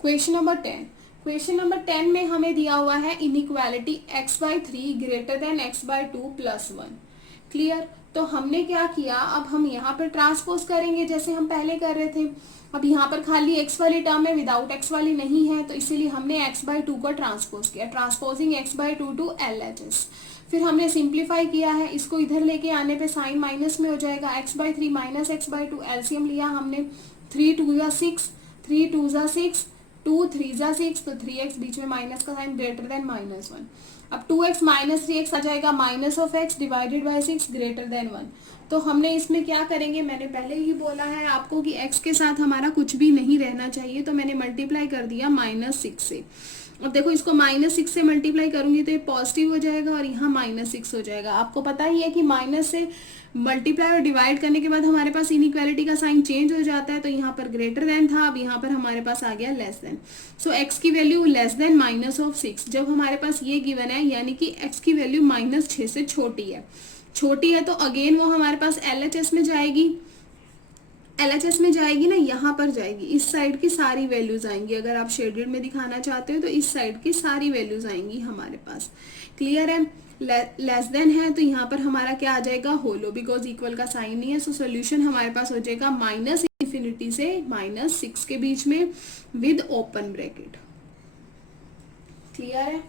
Question number 10। क्वेश्चन नंबर 10 में हमें दिया हुआ है inequality x/3 greater than x/2 plus 1। Clear. तो हमने क्या किया, अब हम यहाँ पर ट्रांसपोज करेंगे जैसे हम पहले कर रहे थे। अब यहाँ पर खाली x वाली टर्म है, विदाउट x वाली नहीं है, तो इसीलिए हमने x/2 को ट्रांसपोज किया। Transposing x/2 to LHS। फिर हमने सिंप्लीफाई किया है, इसको इधर लेके आने पे साइन माइनस में हो जाएगा, x/3 माइनस x/2। एलसीएम लिया हमने, 3 2 जा 6, 3 2 जा 6, 2 3 जा 6, तो 3x बीच में माइनस का साइन ग्रेटर देन -1। अब 2x माइनस 3x आ जाएगा, minus of x divided bye 6 greater than 1। तो हमने इसमें क्या करेंगे, मैंने पहले ही बोला है आपको कि x के साथ हमारा कुछ भी नहीं रहना चाहिए, तो मैंने मल्टीप्लाई कर दिया -6 से। अब देखो इसको -6 से मल्टीप्लाई करूंगी तो ये पॉजिटिव हो जाएगा और यहाँ -6 हो जाएगा। आपको पता ही है कि माइनस से मल्टीप्लाई और डिवाइड करने के बाद हमारे पास इनइक्वालिटी का साइन चेंज हो जाता है, तो यहाँ पर ग्रेटर देन था, अब यहाँ पर हमारे पास आ गया लेस देन। सो x की वैल्यू लेस देन -6। जब हमारे पास ये गिवन है यानी कि x की वैल्यू -6 से छोटी है तो अगेन वो हमारे पास LHS में जाएगी। LHS में जाएगी ना, यहाँ पर जाएगी, इस साइड की सारी वैल्यूज आएंगी। अगर आप शेडेड में दिखाना चाहते हो तो इस साइड की सारी वैल्यूज आएंगी हमारे पास। क्लियर है। लेस देन है तो यहाँ पर हमारा क्या आ जाएगा, होलो, बिकॉज इक्वल का साइन नहीं है। सो सोल्यूशन हमारे पास हो जाएगा -∞ से -6 के बीच में विद ओपन ब्रैकेट। क्लियर है।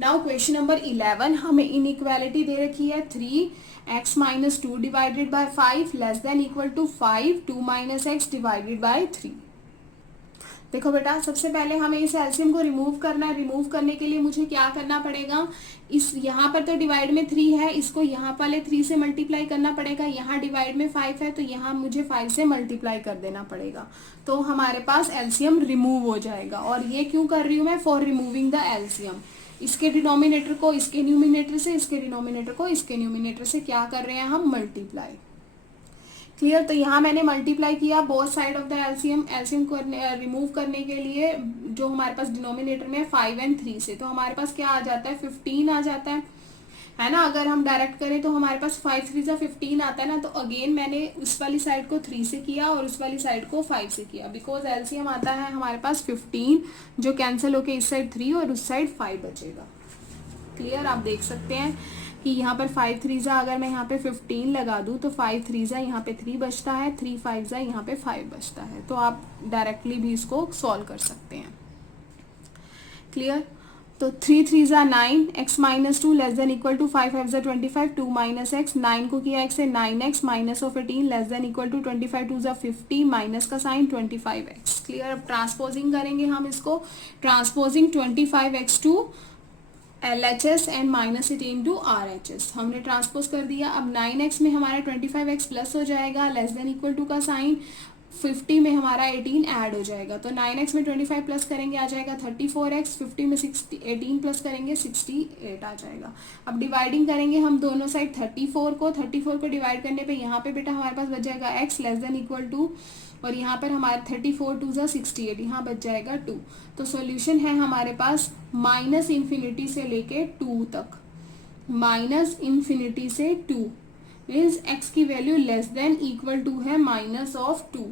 नाउ क्वेश्चन नंबर 11, हमें इनइक्वालिटी दे रखी है 3x - 2 divided by 5 less than equal to 5 2 - x divided by 3। देखो बेटा, सबसे पहले हमें इस एलसीएम को रिमूव करना है। रिमूव करने के लिए मुझे क्या करना पड़ेगा, इस यहाँ पर तो डिवाइड में 3 है, इसको यहाँ वाले 3 से मल्टीप्लाई करना पड़ेगा। यहाँ डिवाइड में 5 है तो यहाँ मुझे 5 से मल्टीप्लाई कर देना पड़ेगा, तो हमारे पास एलसीएम रिमूव हो जाएगा। और ये क्यों कर रही हूँ मैं, फॉर रिमूविंग द एलसीएम। इसके डिनोमिनेटर को इसके न्यूमिनेटर से, इसके डिनोमिनेटर को इसके न्यूमिनेटर से क्या कर रहे हैं हम, मल्टीप्लाई। क्लियर। तो यहाँ मैंने मल्टीप्लाई किया both side of the LCM. LCM को रिमूव करने के लिए जो हमारे पास डिनोमिनेटर में 5 और 3 से, तो हमारे पास क्या आ जाता है, 15 आ जाता है ना। अगर हम डायरेक्ट करें तो हमारे पास 5 3 जा 15 आता है ना। तो अगेन मैंने उस वाली साइड को 3 से किया और उस वाली साइड को 5 से किया, बिकॉज एलसीएम आता है हमारे पास 15, जो कैंसिल होके इस साइड 3 और उस साइड 5 बचेगा। क्लियर। आप देख सकते हैं कि यहाँ पर 5 3 जा, अगर मैं यहाँ पे 15 लगा दूँ तो 5 3 जा यहाँ पे 3 बचता है, 3 5 जा यहाँ पे 5 बचता है। तो आप डायरेक्टली भी इसको सॉल्व कर सकते हैं। क्लियर। तो 3 3 जा 9, x - 2 less than equal to 5 5 जा 25, 2 - x, 9 को किया x से, 9x minus of 18 less than equal to 25 2 जा 50, माइनस का साइन 25x। क्लियर। अब ट्रांसपोजिंग करेंगे हम इसको, transposing 25x to LHS and minus it in to RHS। हमने ट्रांसपोज कर दिया। अब 9x में हमारा 25x प्लस हो जाएगा, लेस देन इक्वल टू का साइन, 50 में हमारा 18 ऐड हो जाएगा। तो 9x में 25 प्लस करेंगे आ जाएगा 34x, 50 में 18 प्लस करेंगे 68 आ जाएगा। अब डिवाइडिंग करेंगे हम दोनों साइड 34 को डिवाइड करने पे यहाँ पे बेटा हमारे पास बच जाएगा x less than equal to, और यहाँ पर हमारे 34 2 जा 68, यहाँ बच जाएगा 2। तो सॉल्यूशन है हमारे पास -∞ से लेके 2 तक, -∞ से 2 मीन्स x की value less than equal to है -2।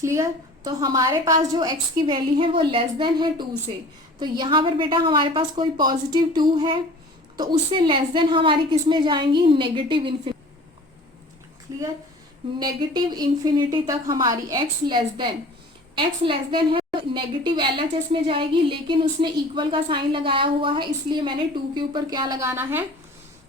क्लियर। तो हमारे पास जो x की वैल्यू है वो लेस देन है 2 से, तो यहाँ पर बेटा हमारे पास कोई पॉजिटिव 2 है तो उससे लेस देन हमारी किस में जाएंगी, negative infinity. Clear. Negative infinity तक हमारी x लेस देन है तो नेगेटिव LHS में जाएगी, लेकिन उसने इक्वल का साइन लगाया हुआ है, इसलिए मैंने 2 के ऊपर क्या लगाना है,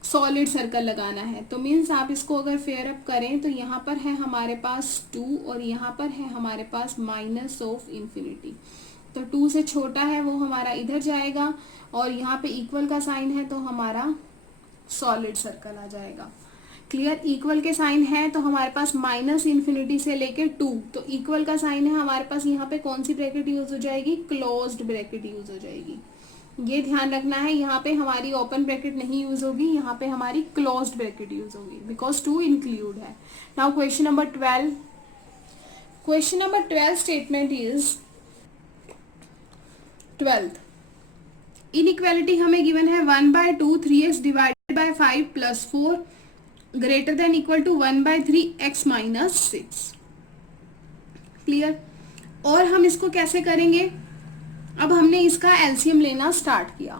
सॉलिड सर्कल लगाना है। तो मीन्स आप इसको अगर फेयर अप करें तो यहाँ पर है हमारे पास 2 और यहाँ पर है हमारे पास -∞। तो 2 से छोटा है वो हमारा इधर जाएगा और यहाँ पे इक्वल का साइन है तो हमारा सॉलिड सर्कल आ जाएगा। क्लियर। इक्वल के साइन है तो हमारे पास -∞ से लेकर 2, तो इक्वल का साइन है हमारे पास यहाँ पे कौन सी ब्रैकेट यूज हो जाएगी, क्लोज्ड ब्रैकेट यूज हो जाएगी। ये ध्यान रखना है, यहाँ पे हमारी ओपन ब्रैकेट नहीं यूज होगी, यहाँ पे हमारी क्लोज्ड ब्रैकेट यूज होगी बिकॉज 2 इंक्लूड है। Now question number 12। Question number 12 statement is 12th inequality हमें गिवन है 1/2 3x divided by 5 plus 4 greater than equal to 1/3 x minus 6। Clear. और हम इसको कैसे करेंगे, अब हमने इसका एलसीएम लेना स्टार्ट किया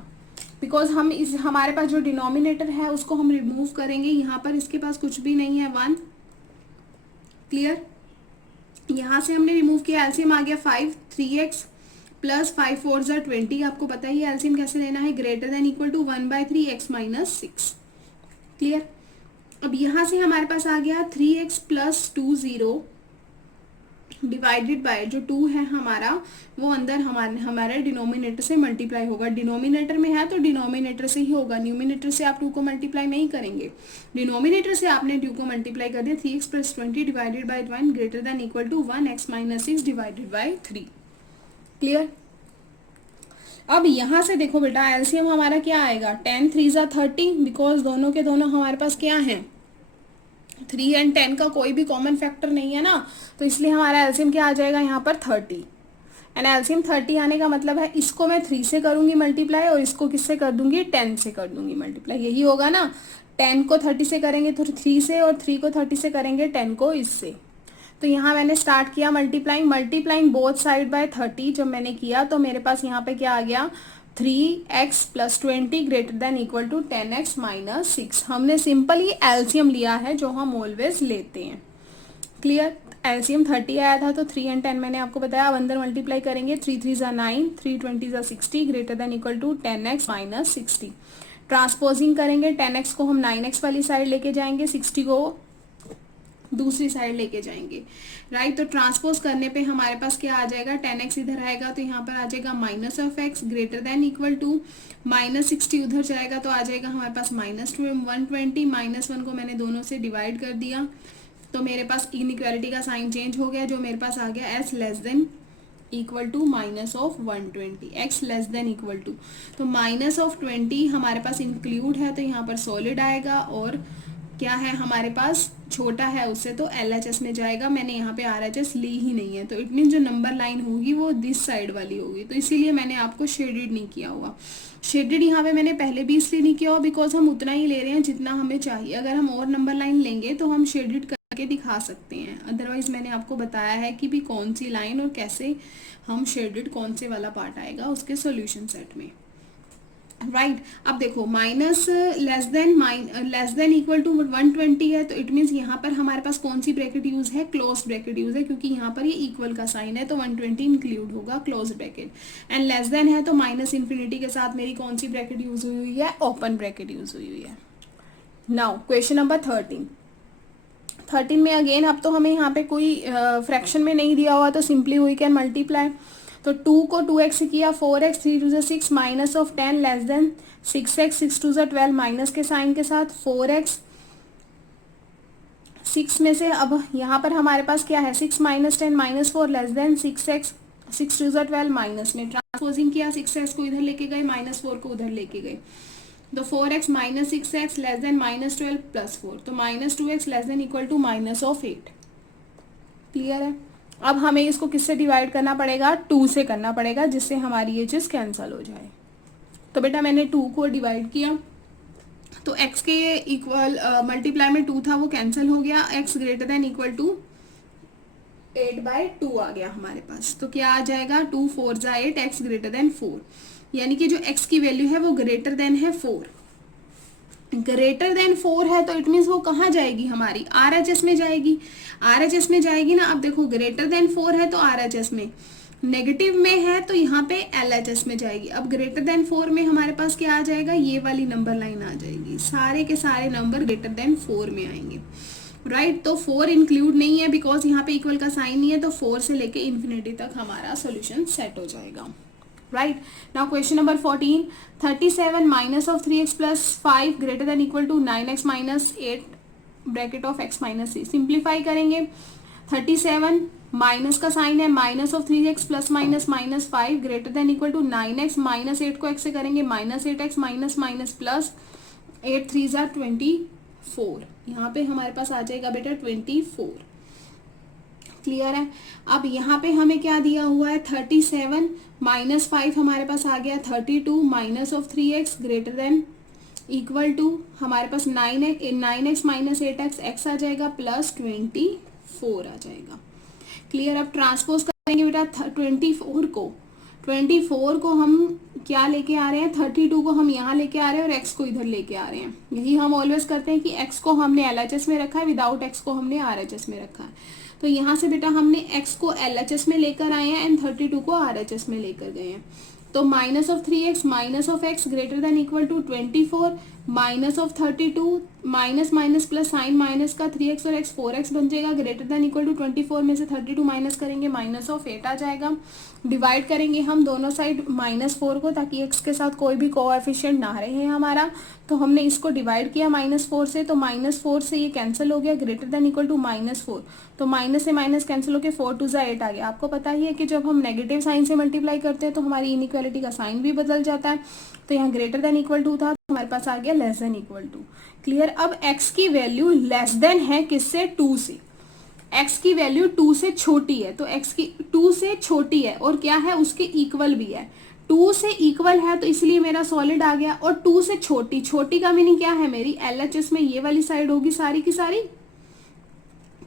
बिकॉज हम इस हमारे पास जो डिनोमिनेटर है उसको हम रिमूव करेंगे। यहाँ पर इसके पास कुछ भी नहीं है 1। क्लियर। यहाँ से हमने रिमूव किया, एलसीएम आ गया 5 3x प्लस 5 4 20। आपको पता ही एलसीएम कैसे लेना है, greater than equal to 1/3 x minus 6। Clear. अब यहाँ से हमारे पास आ गया 3x प्लस 2 0 डिवाइडेड बाय जो 2 है हमारा वो अंदर हमारे डिनोमिनेटर से मल्टीप्लाई होगा। डिनोमिनेटर में है तो डिनोमिनेटर से ही होगा, न्यूमिनेटर से आप 2 को मल्टीप्लाई नहीं करेंगे, डिनोमिनेटर से आपने 2 को मल्टीप्लाई कर दिया। 3x plus 20 divided by 1 greater than equal to 1x minus 6 divided by 3। Clear. अब यहाँ से देखो बेटा एलसीएम हमारा क्या आएगा, 10 3 ज़ा 30 बिकॉज दोनों के दोनों हमारे पास क्या है 3 एंड 10 का कोई भी कॉमन फैक्टर नहीं है ना, तो इसलिए हमारा एलसीएम क्या आ जाएगा यहाँ पर 30। एंड एलसीएम 30 आने का मतलब है इसको मैं 3 से करूंगी मल्टीप्लाई और इसको किससे कर दूंगी 10 से कर दूंगी मल्टीप्लाई, यही होगा ना। 10 को 30 से करेंगे तो 3 से, और 3 को 30 से करेंगे 10 को इससे। तो यहाँ मैंने स्टार्ट किया मल्टीप्लाइंग बोथ साइड बाय 30। जब मैंने किया तो मेरे पास यहाँ पे क्या आ गया 3x plus 20 greater than equal to 10x minus 6। हमने सिंपली एलसीएम लिया है जो हम ऑलवेज लेते हैं। क्लियर। एलसीएम 30 आया था तो 3 एंड 10 मैंने आपको बताया। अब अंदर मल्टीप्लाई करेंगे 3 3 ज़ा 9 3 20 ज़ा 60 greater than equal to 10x minus 60। Transposing करेंगे 10x को हम 9x वाली साइड लेके जाएंगे, 60 को दूसरी साइड लेके जाएंगे। राइट। तो ट्रांसपोज करने पे हमारे पास क्या आ जाएगा 10x इधर आएगा तो यहाँ पर आ जाएगा minus of x greater than equal to minus 60 उधर जाएगा तो आ जाएगा हमारे पास माइनस 120। माइनस 1 को मैंने दोनों से डिवाइड कर दिया तो मेरे पास इनइक्वालिटी का साइन चेंज हो गया, जो मेरे पास आ गया s less than equal to minus of 120 x less than equal to. तो माइनस ऑफ 20 हमारे पास इंक्लूड है तो यहाँ पर सॉलिड आएगा, और क्या है हमारे पास छोटा है उससे तो LHS में जाएगा। मैंने यहाँ पे RHS ली ही नहीं है तो इट मीन जो नंबर लाइन होगी वो दिस साइड वाली होगी, तो इसीलिए मैंने आपको शेडेड नहीं किया हुआ। शेडेड यहाँ पे मैंने पहले भी इसलिए नहीं किया हुआ बिकॉज हम उतना ही ले रहे हैं जितना हमें चाहिए। अगर हम और नंबर लाइन लेंगे तो हम शेडेड करके दिखा सकते हैं, अदरवाइज मैंने आपको बताया है कि भी कौन सी लाइन और कैसे हम शेडेड कौन से वाला पार्ट आएगा उसके सोल्यूशन सेट में। राइट। अब देखो minus less than equal to 120 है तो इट मीन्स यहाँ पर हमारे पास कौन सी ब्रैकेट यूज है, क्लोज ब्रैकेट यूज है, क्योंकि यहाँ पर ये इक्वल का साइन है तो 120 इंक्लूड होगा close bracket. And less than है तो माइनस इन्फिनिटी के साथ मेरी कौन सी ब्रैकेट यूज हुई हुई है, ओपन ब्रैकेट यूज हुई हुई है। नाउ क्वेश्चन नंबर 13 में अगेन अब तो हमें यहाँ पे कोई फ्रैक्शन में नहीं दिया हुआ तो सिंपली वी कैन मल्टीप्लाई। तो 2 को 2x से किया 4x 3 2 6 minus of 10 less than 6x 6 2 12 minus के साइन के साथ 4x 6 में से अब यहाँ पर हमारे पास क्या है 6 minus 10 minus 4 less than 6x 6 2 12 minus में ट्रांसपोजिंग किया 6x को इधर लेके गए माइनस 4 को उधर लेके गए तो 4x minus 6x less than minus 12 plus 4 तो minus 2x less than equal to minus of 8। Clear है। अब हमें इसको किससे डिवाइड करना पड़ेगा 2 से करना पड़ेगा जिससे हमारी ये चीज कैंसिल हो जाए। तो बेटा मैंने 2 को डिवाइड किया तो x के इक्वल मल्टीप्लाई में 2 था वो कैंसिल हो गया, x greater than equal to 8/2 आ गया हमारे पास। तो क्या आ जाएगा 2 4 ज़ा 8 x ग्रेटर देन 4, यानी कि जो x की वैल्यू है वो ग्रेटर देन है 4। ग्रेटर देन 4 है तो इट मीन्स वो कहाँ जाएगी हमारी RHS में जाएगी, RHS में जाएगी ना। अब देखो ग्रेटर देन 4 है तो RHS में, नेगेटिव में है तो यहाँ पे LHS में जाएगी। अब ग्रेटर देन 4 में हमारे पास क्या आ जाएगा, ये वाली नंबर लाइन आ जाएगी, सारे के सारे नंबर ग्रेटर देन 4 में आएंगे। राइट। तो 4 इंक्लूड नहीं है बिकॉज यहाँ पे इक्वल का साइन नहीं है, तो 4 से लेके इन्फिनिटी तक हमारा सोल्यूशन सेट हो जाएगा। Right. Now question number 14. 37 minus of 3x plus 5 greater than equal to 9x minus 8 bracket of x minus 3. Simplify करेंगे 37 माइनस का साइन है, minus of 3x plus minus minus 5 greater than equal to 9x, minus 8 को x से करेंगे minus 8x minus minus plus 8 3 ज़ा 24, यहाँ पे हमारे पास आ जाएगा बेटा 24। क्लियर है। अब यहाँ पे हमें क्या दिया हुआ है 37 माइनस 5 हमारे पास आ गया 32 minus of 3x greater than equal to हमारे पास 9x माइनस 8x x आ जाएगा प्लस 24 आ जाएगा। क्लियर। अब ट्रांसपोज करेंगे बेटा 24 को हम क्या लेके आ रहे हैं, 32 को हम यहाँ लेके आ रहे हैं और x को इधर लेके आ रहे हैं। यही हम ऑलवेज करते हैं कि x को हमने LHS में रखा है, विदाउट x को हमने RHS में रखा है। तो यहाँ से बेटा हमने x को LHS में लेकर आए हैं एंड 32 को RHS में लेकर गए हैं। तो minus of 3x minus of x greater than equal to 24 minus of 32 minus minus plus sign minus का 3x और x 4x बन जाएगा ग्रेटर देन इक्वल टू 24 में से 32 माइनस करेंगे माइनस ऑफ 8 आ जाएगा। डिवाइड करेंगे हम दोनों साइड -4 को ताकि x के साथ कोई भी कोएफिशिएंट ना रहे हमारा। तो हमने इसको डिवाइड किया -4 से, तो -4 से ये कैंसिल हो गया ग्रेटर देन इक्वल टू -4। तो माइनस से माइनस कैंसिल होकर 4 2 ज़ा 8 आ गया। आपको पता ही है कि जब हम नेगेटिव साइन से मल्टीप्लाई करते हैं तो हमारी इनइक्वालिटी का साइन भी बदल जाता है। तो यहाँ ग्रेटर देन इक्वल टू था, तो हमारे पास आ गया less than equal to. Clear. अब x की वैल्यू लेस देन है किससे, 2 से। x की वैल्यू 2 से छोटी है, तो x की 2 से छोटी है और क्या है उसके इक्वल भी है। 2 से इक्वल है तो इसलिए मेरा सॉलिड आ गया। और 2 से छोटी, छोटी का मीनिंग क्या है, मेरी LHS में ये वाली साइड होगी सारी की सारी।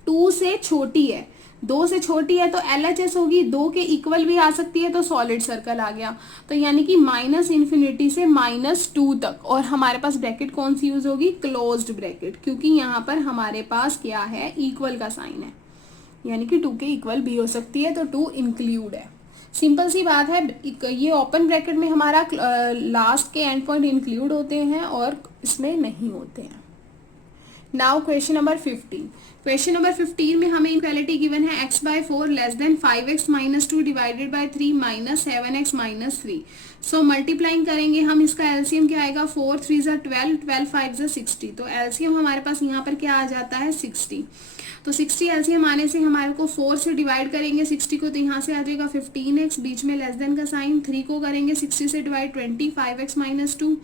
2 से छोटी है, 2 से छोटी है तो LHS होगी, 2 के इक्वल भी आ सकती है तो सॉलिड सर्कल आ गया। तो यानी कि -∞ से -2 तक। और हमारे पास ब्रैकेट कौन सी यूज होगी, क्लोज्ड ब्रैकेट, क्योंकि यहाँ पर हमारे पास क्या है, इक्वल का साइन है, यानी कि 2 के इक्वल भी हो सकती है, तो 2 इंक्लूड है। सिंपल सी बात है। ये ओपन ब्रैकेट में हमारा लास्ट के एंड पॉइंट इंक्लूड होते हैं और इसमें नहीं होते हैं। Now question number 15। Question number 15 में हमें इक्वालिटी गिवन है x/4 less than 5x minus 2 divided by 3 minus 7x minus 3। So multiplying करेंगे हम, इसका एलसीएम क्या आएगा, 4 3 ज़ा 12, 12 5 ज़ा 60। तो एलसीएम हमारे पास यहाँ पर क्या आ जाता है, 60। तो 60 एलसीएम आने से हमारे को 4 से डिवाइड करेंगे 60 को, तो यहाँ से आ जाएगा 15x, बीच में लेस देन का साइन। 3 को करेंगे 60 से डिवाइड 20, 5x माइनस 2,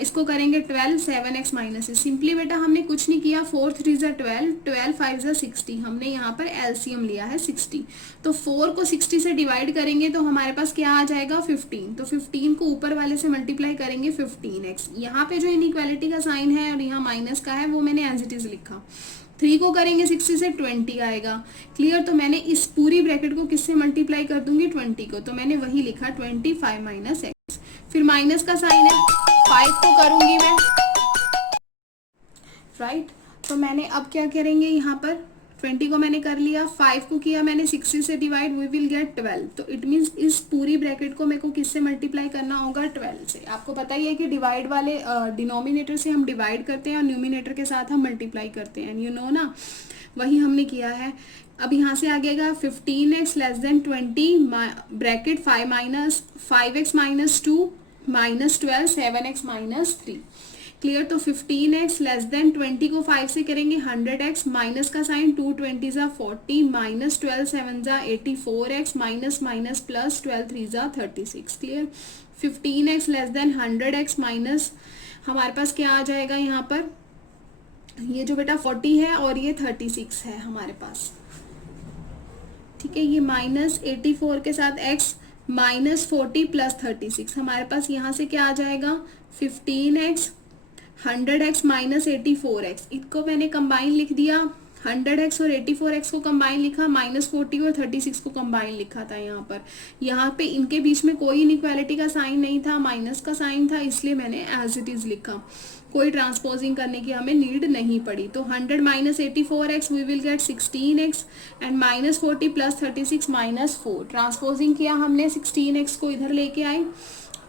इसको करेंगे 12, 7x माइनस। सिंपली बेटा हमने कुछ नहीं किया, 4 3 ज़ा 12, 12 5 ज़ा 60, हमने यहाँ पर एलसीएम लिया है 60। तो 4 को 60 से डिवाइड करेंगे तो हमारे पास क्या आ जाएगा, 15। तो 15 को ऊपर वाले से मल्टीप्लाई करेंगे 15x। यहाँ पे जो इनइक्वालिटी का साइन है और यहाँ माइनस का है वो मैंने एज इट इज लिखा। 3 को करेंगे 60 से 20 आएगा। क्लियर। तो मैंने इस पूरी ब्रैकेट को किससे मल्टीप्लाई कर दूंगी, 20 को, तो मैंने वही लिखा 25 माइनस x। फिर माइनस का साइन है, 5 को करूंगी मैं, राइट। तो मैंने अब क्या करेंगे, यहाँ पर 20 को मैंने कर लिया, 5 को किया मैंने 60 से डिवाइड, वी विल गेट 12। तो इट मीन्स इस पूरी ब्रैकेट को मेरे को किससे मल्टीप्लाई करना होगा, 12 से। आपको पता ही है कि डिवाइड वाले डिनोमिनेटर से हम डिवाइड करते हैं और न्यूमिनेटर के साथ हम मल्टीप्लाई करते हैं, यू नो ना, वही हमने किया है। अब यहाँ से आ गएगा 15x less than 20 bracket 5 minus 5x minus 2 minus 12, 7x minus 3। Clear. तो 15x लेस देन 20 को 5 से करेंगे 100x, माइनस का साइन, 2 20 ज़ा 40, माइनस 12 7 ज़ा 84x, माइनस माइनस प्लस 12 3 ज़ा 36। Clear. 15x less than 100x minus हमारे पास क्या आ जाएगा, यहाँ पर ये जो बेटा 40 है और ये 36 है हमारे पास, ठीक है। ये माइनस 84 के साथ x माइनस 40 प्लस 36, हमारे पास यहाँ से क्या आ जाएगा, 15x 100x माइनस 84x। इसको मैंने कंबाइन लिख दिया, 100x और 84x को कंबाइन लिखा, माइनस 40 और 36 को कंबाइन लिखा था। यहाँ पे इनके बीच में कोई इनइक्वालिटी का साइन नहीं था, माइनस का साइन था, इसलिए मैंने एज इट इज लिखा। कोई ट्रांसपोजिंग करने की हमें नीड नहीं पड़ी। तो 100 minus 84x we will get 16x and minus 40 plus 36 minus 4। Transposing किया हमने, 16x को इधर लेके आए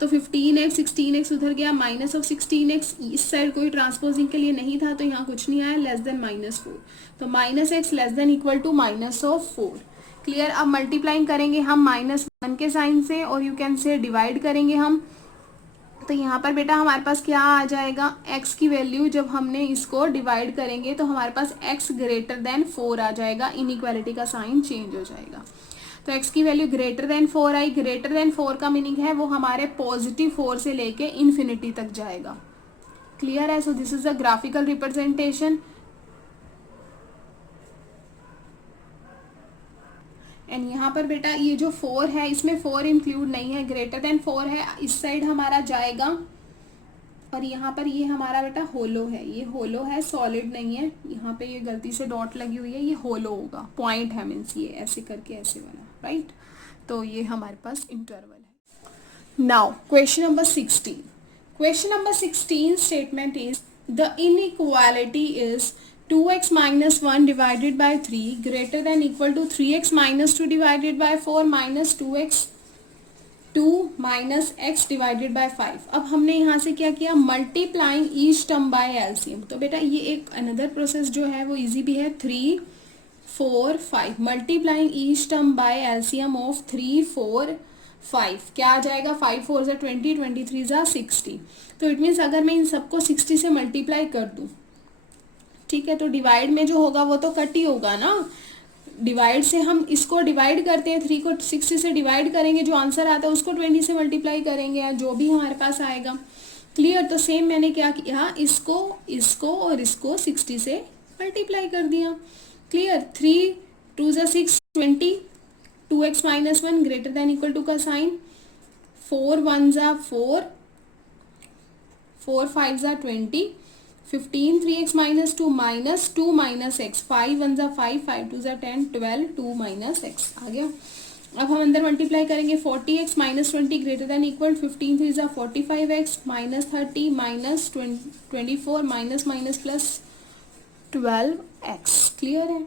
तो 15x 16x उधर गया, माइनस ऑफ 16x इस साइड कोई ट्रांसपोजिंग के लिए नहीं था तो यहाँ कुछ नहीं आया, लेस देन -4। तो minus x less than equal to minus of 4। Clear. अब मल्टीप्लाइंग करेंगे हम -1 के साइन से और यू कैन से डिवाइड करेंगे हम तो यहाँ पर बेटा हमारे पास क्या आ जाएगा, x की वैल्यू जब हमने इसको डिवाइड करेंगे तो हमारे पास x ग्रेटर देन 4 आ जाएगा, इनइक्वालिटी का साइन चेंज हो जाएगा। तो x की वैल्यू ग्रेटर देन 4 आई। ग्रेटर देन 4 का मीनिंग है वो हमारे +4 से लेके इन्फिनिटी तक जाएगा। क्लियर है? So this is a graphical representation. And यहाँ पर बेटा ये जो 4 है इसमें 4 इंक्लूड नहीं है, ग्रेटर देन 4 है, इस साइड हमारा जाएगा। और यहाँ पर ये हमारा बेटा होलो है, ये होलो है, सॉलिड नहीं है। यहाँ पे ये गलती से डॉट लगी हुई है, ये होलो होगा, पॉइंट है, मीन्स ये ऐसे करके ऐसे बना, राइट। तो ये हमारे पास इंटरवल है। Now question number 16। Question number 16 statement is the inequality is 2x minus 1 divided by 3 greater than equal to 3x minus 2 divided by 4 minus 2x 2 minus x divided by 5। अब हमने यहाँ से क्या किया, multiplying each term by LCM. तो बेटा ये एक अनदर प्रोसेस जो है वो इजी भी है। 3 4 5 multiplying each term by LCM of 3 4 5 क्या आ जाएगा, 5 4 ज़ा 20, 23 ज़ा 60। तो इट मीन्स अगर मैं इन सबको 60 से मल्टीप्लाई कर दूँ, ठीक है, तो डिवाइड में जो होगा वो तो कट ही होगा ना। डिवाइड से हम इसको डिवाइड करते हैं, 3 को 60 से डिवाइड करेंगे, जो आंसर आता है उसको 20 से मल्टीप्लाई करेंगे, या जो भी हमारे पास आएगा। क्लियर? तो सेम मैंने क्या किया, इसको और इसको 60 से मल्टीप्लाई कर दिया। क्लियर? 3 2 ज़ा 6 20, 2x minus 1 greater than equal to का साइन, 4 1 ज़ा 4, 4 5 ज़ा 20, 15 3x minus 2 minus 2 minus x, 5 1 ज़ा 5, 5 2 ज़ा 10, 12 2 minus x आ गया। अब हम अंदर मल्टीप्लाई करेंगे, 40x minus 20 greater than equal, 15 3 ज़ा 45x minus 30 minus 24 minus minus plus 12x। Clear है?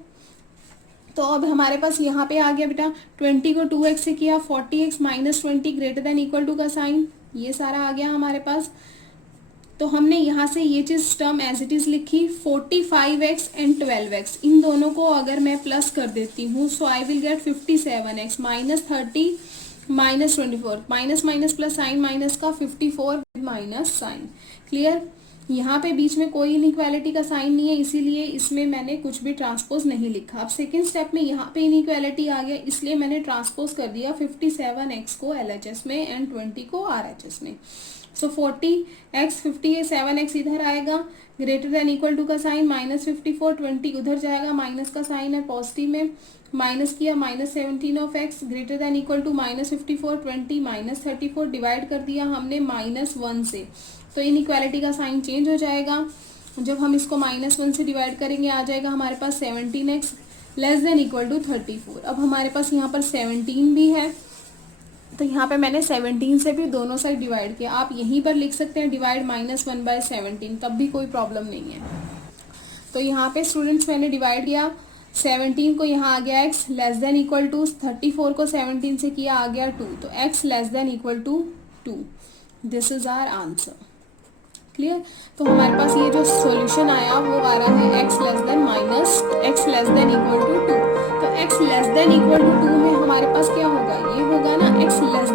तो अब हमारे पास यहाँ पे आ गया बेटा, 20 को 2x से किया, 40x minus 20 greater than equal to का साइन, ये सारा आ गया हमारे पास। तो हमने यहाँ से ये चीज़ टर्म एज इट इज़ लिखी, 45x एंड 12x, इन दोनों को अगर मैं प्लस कर देती हूँ, so I will get 57x minus 30 minus 24, minus minus plus sign minus का 54 माइनस साइन। क्लियर? यहाँ पे बीच में कोई इनइक्वालिटी का साइन नहीं है, इसीलिए इसमें मैंने कुछ भी ट्रांसपोज नहीं लिखा। अब सेकेंड स्टेप में यहाँ पे इनइक्वालिटी आ गया, इसलिए मैंने ट्रांसपोज कर दिया 57x को LHS में एंड 20 को RHS में। सो 40x 57x इधर आएगा, ग्रेटर देन इक्वल टू का साइन, माइनस 54, 20 उधर जाएगा, माइनस का साइन है पॉजिटिव में, माइनस किया, minus 17 of x greater than equal to minus 54, 20 minus 34, divide कर दिया हमने -1 से, तो इनइक्वालिटी का साइन चेंज हो जाएगा। जब हम इसको -1 से डिवाइड करेंगे आ जाएगा हमारे पास 17x less than equal to 34। अब हमारे पास यहाँ पर 17 भी है, तो यहाँ पे मैंने 17 से भी दोनों साइड डिवाइड किया। आप यहीं पर लिख सकते हैं डिवाइड -1/17, तब भी कोई प्रॉब्लम नहीं है। तो यहाँ पे स्टूडेंट्स मैंने डिवाइड किया, 17 को यहाँ आ गया x less than equal to, 34 को 17 से किया आ गया 2, तो x less than equal to 2। This is our answer. Clear? तो हमारे पास ये जो सॉल्यूशन आया वो आ रहा है x less than equal to 2। तो x less than equal to 2 में हमारे पास क्या होगा, ये होगा ना x लेस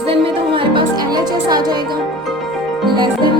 देन में तो हमारे पास LHS आ जाएगा, लेस देन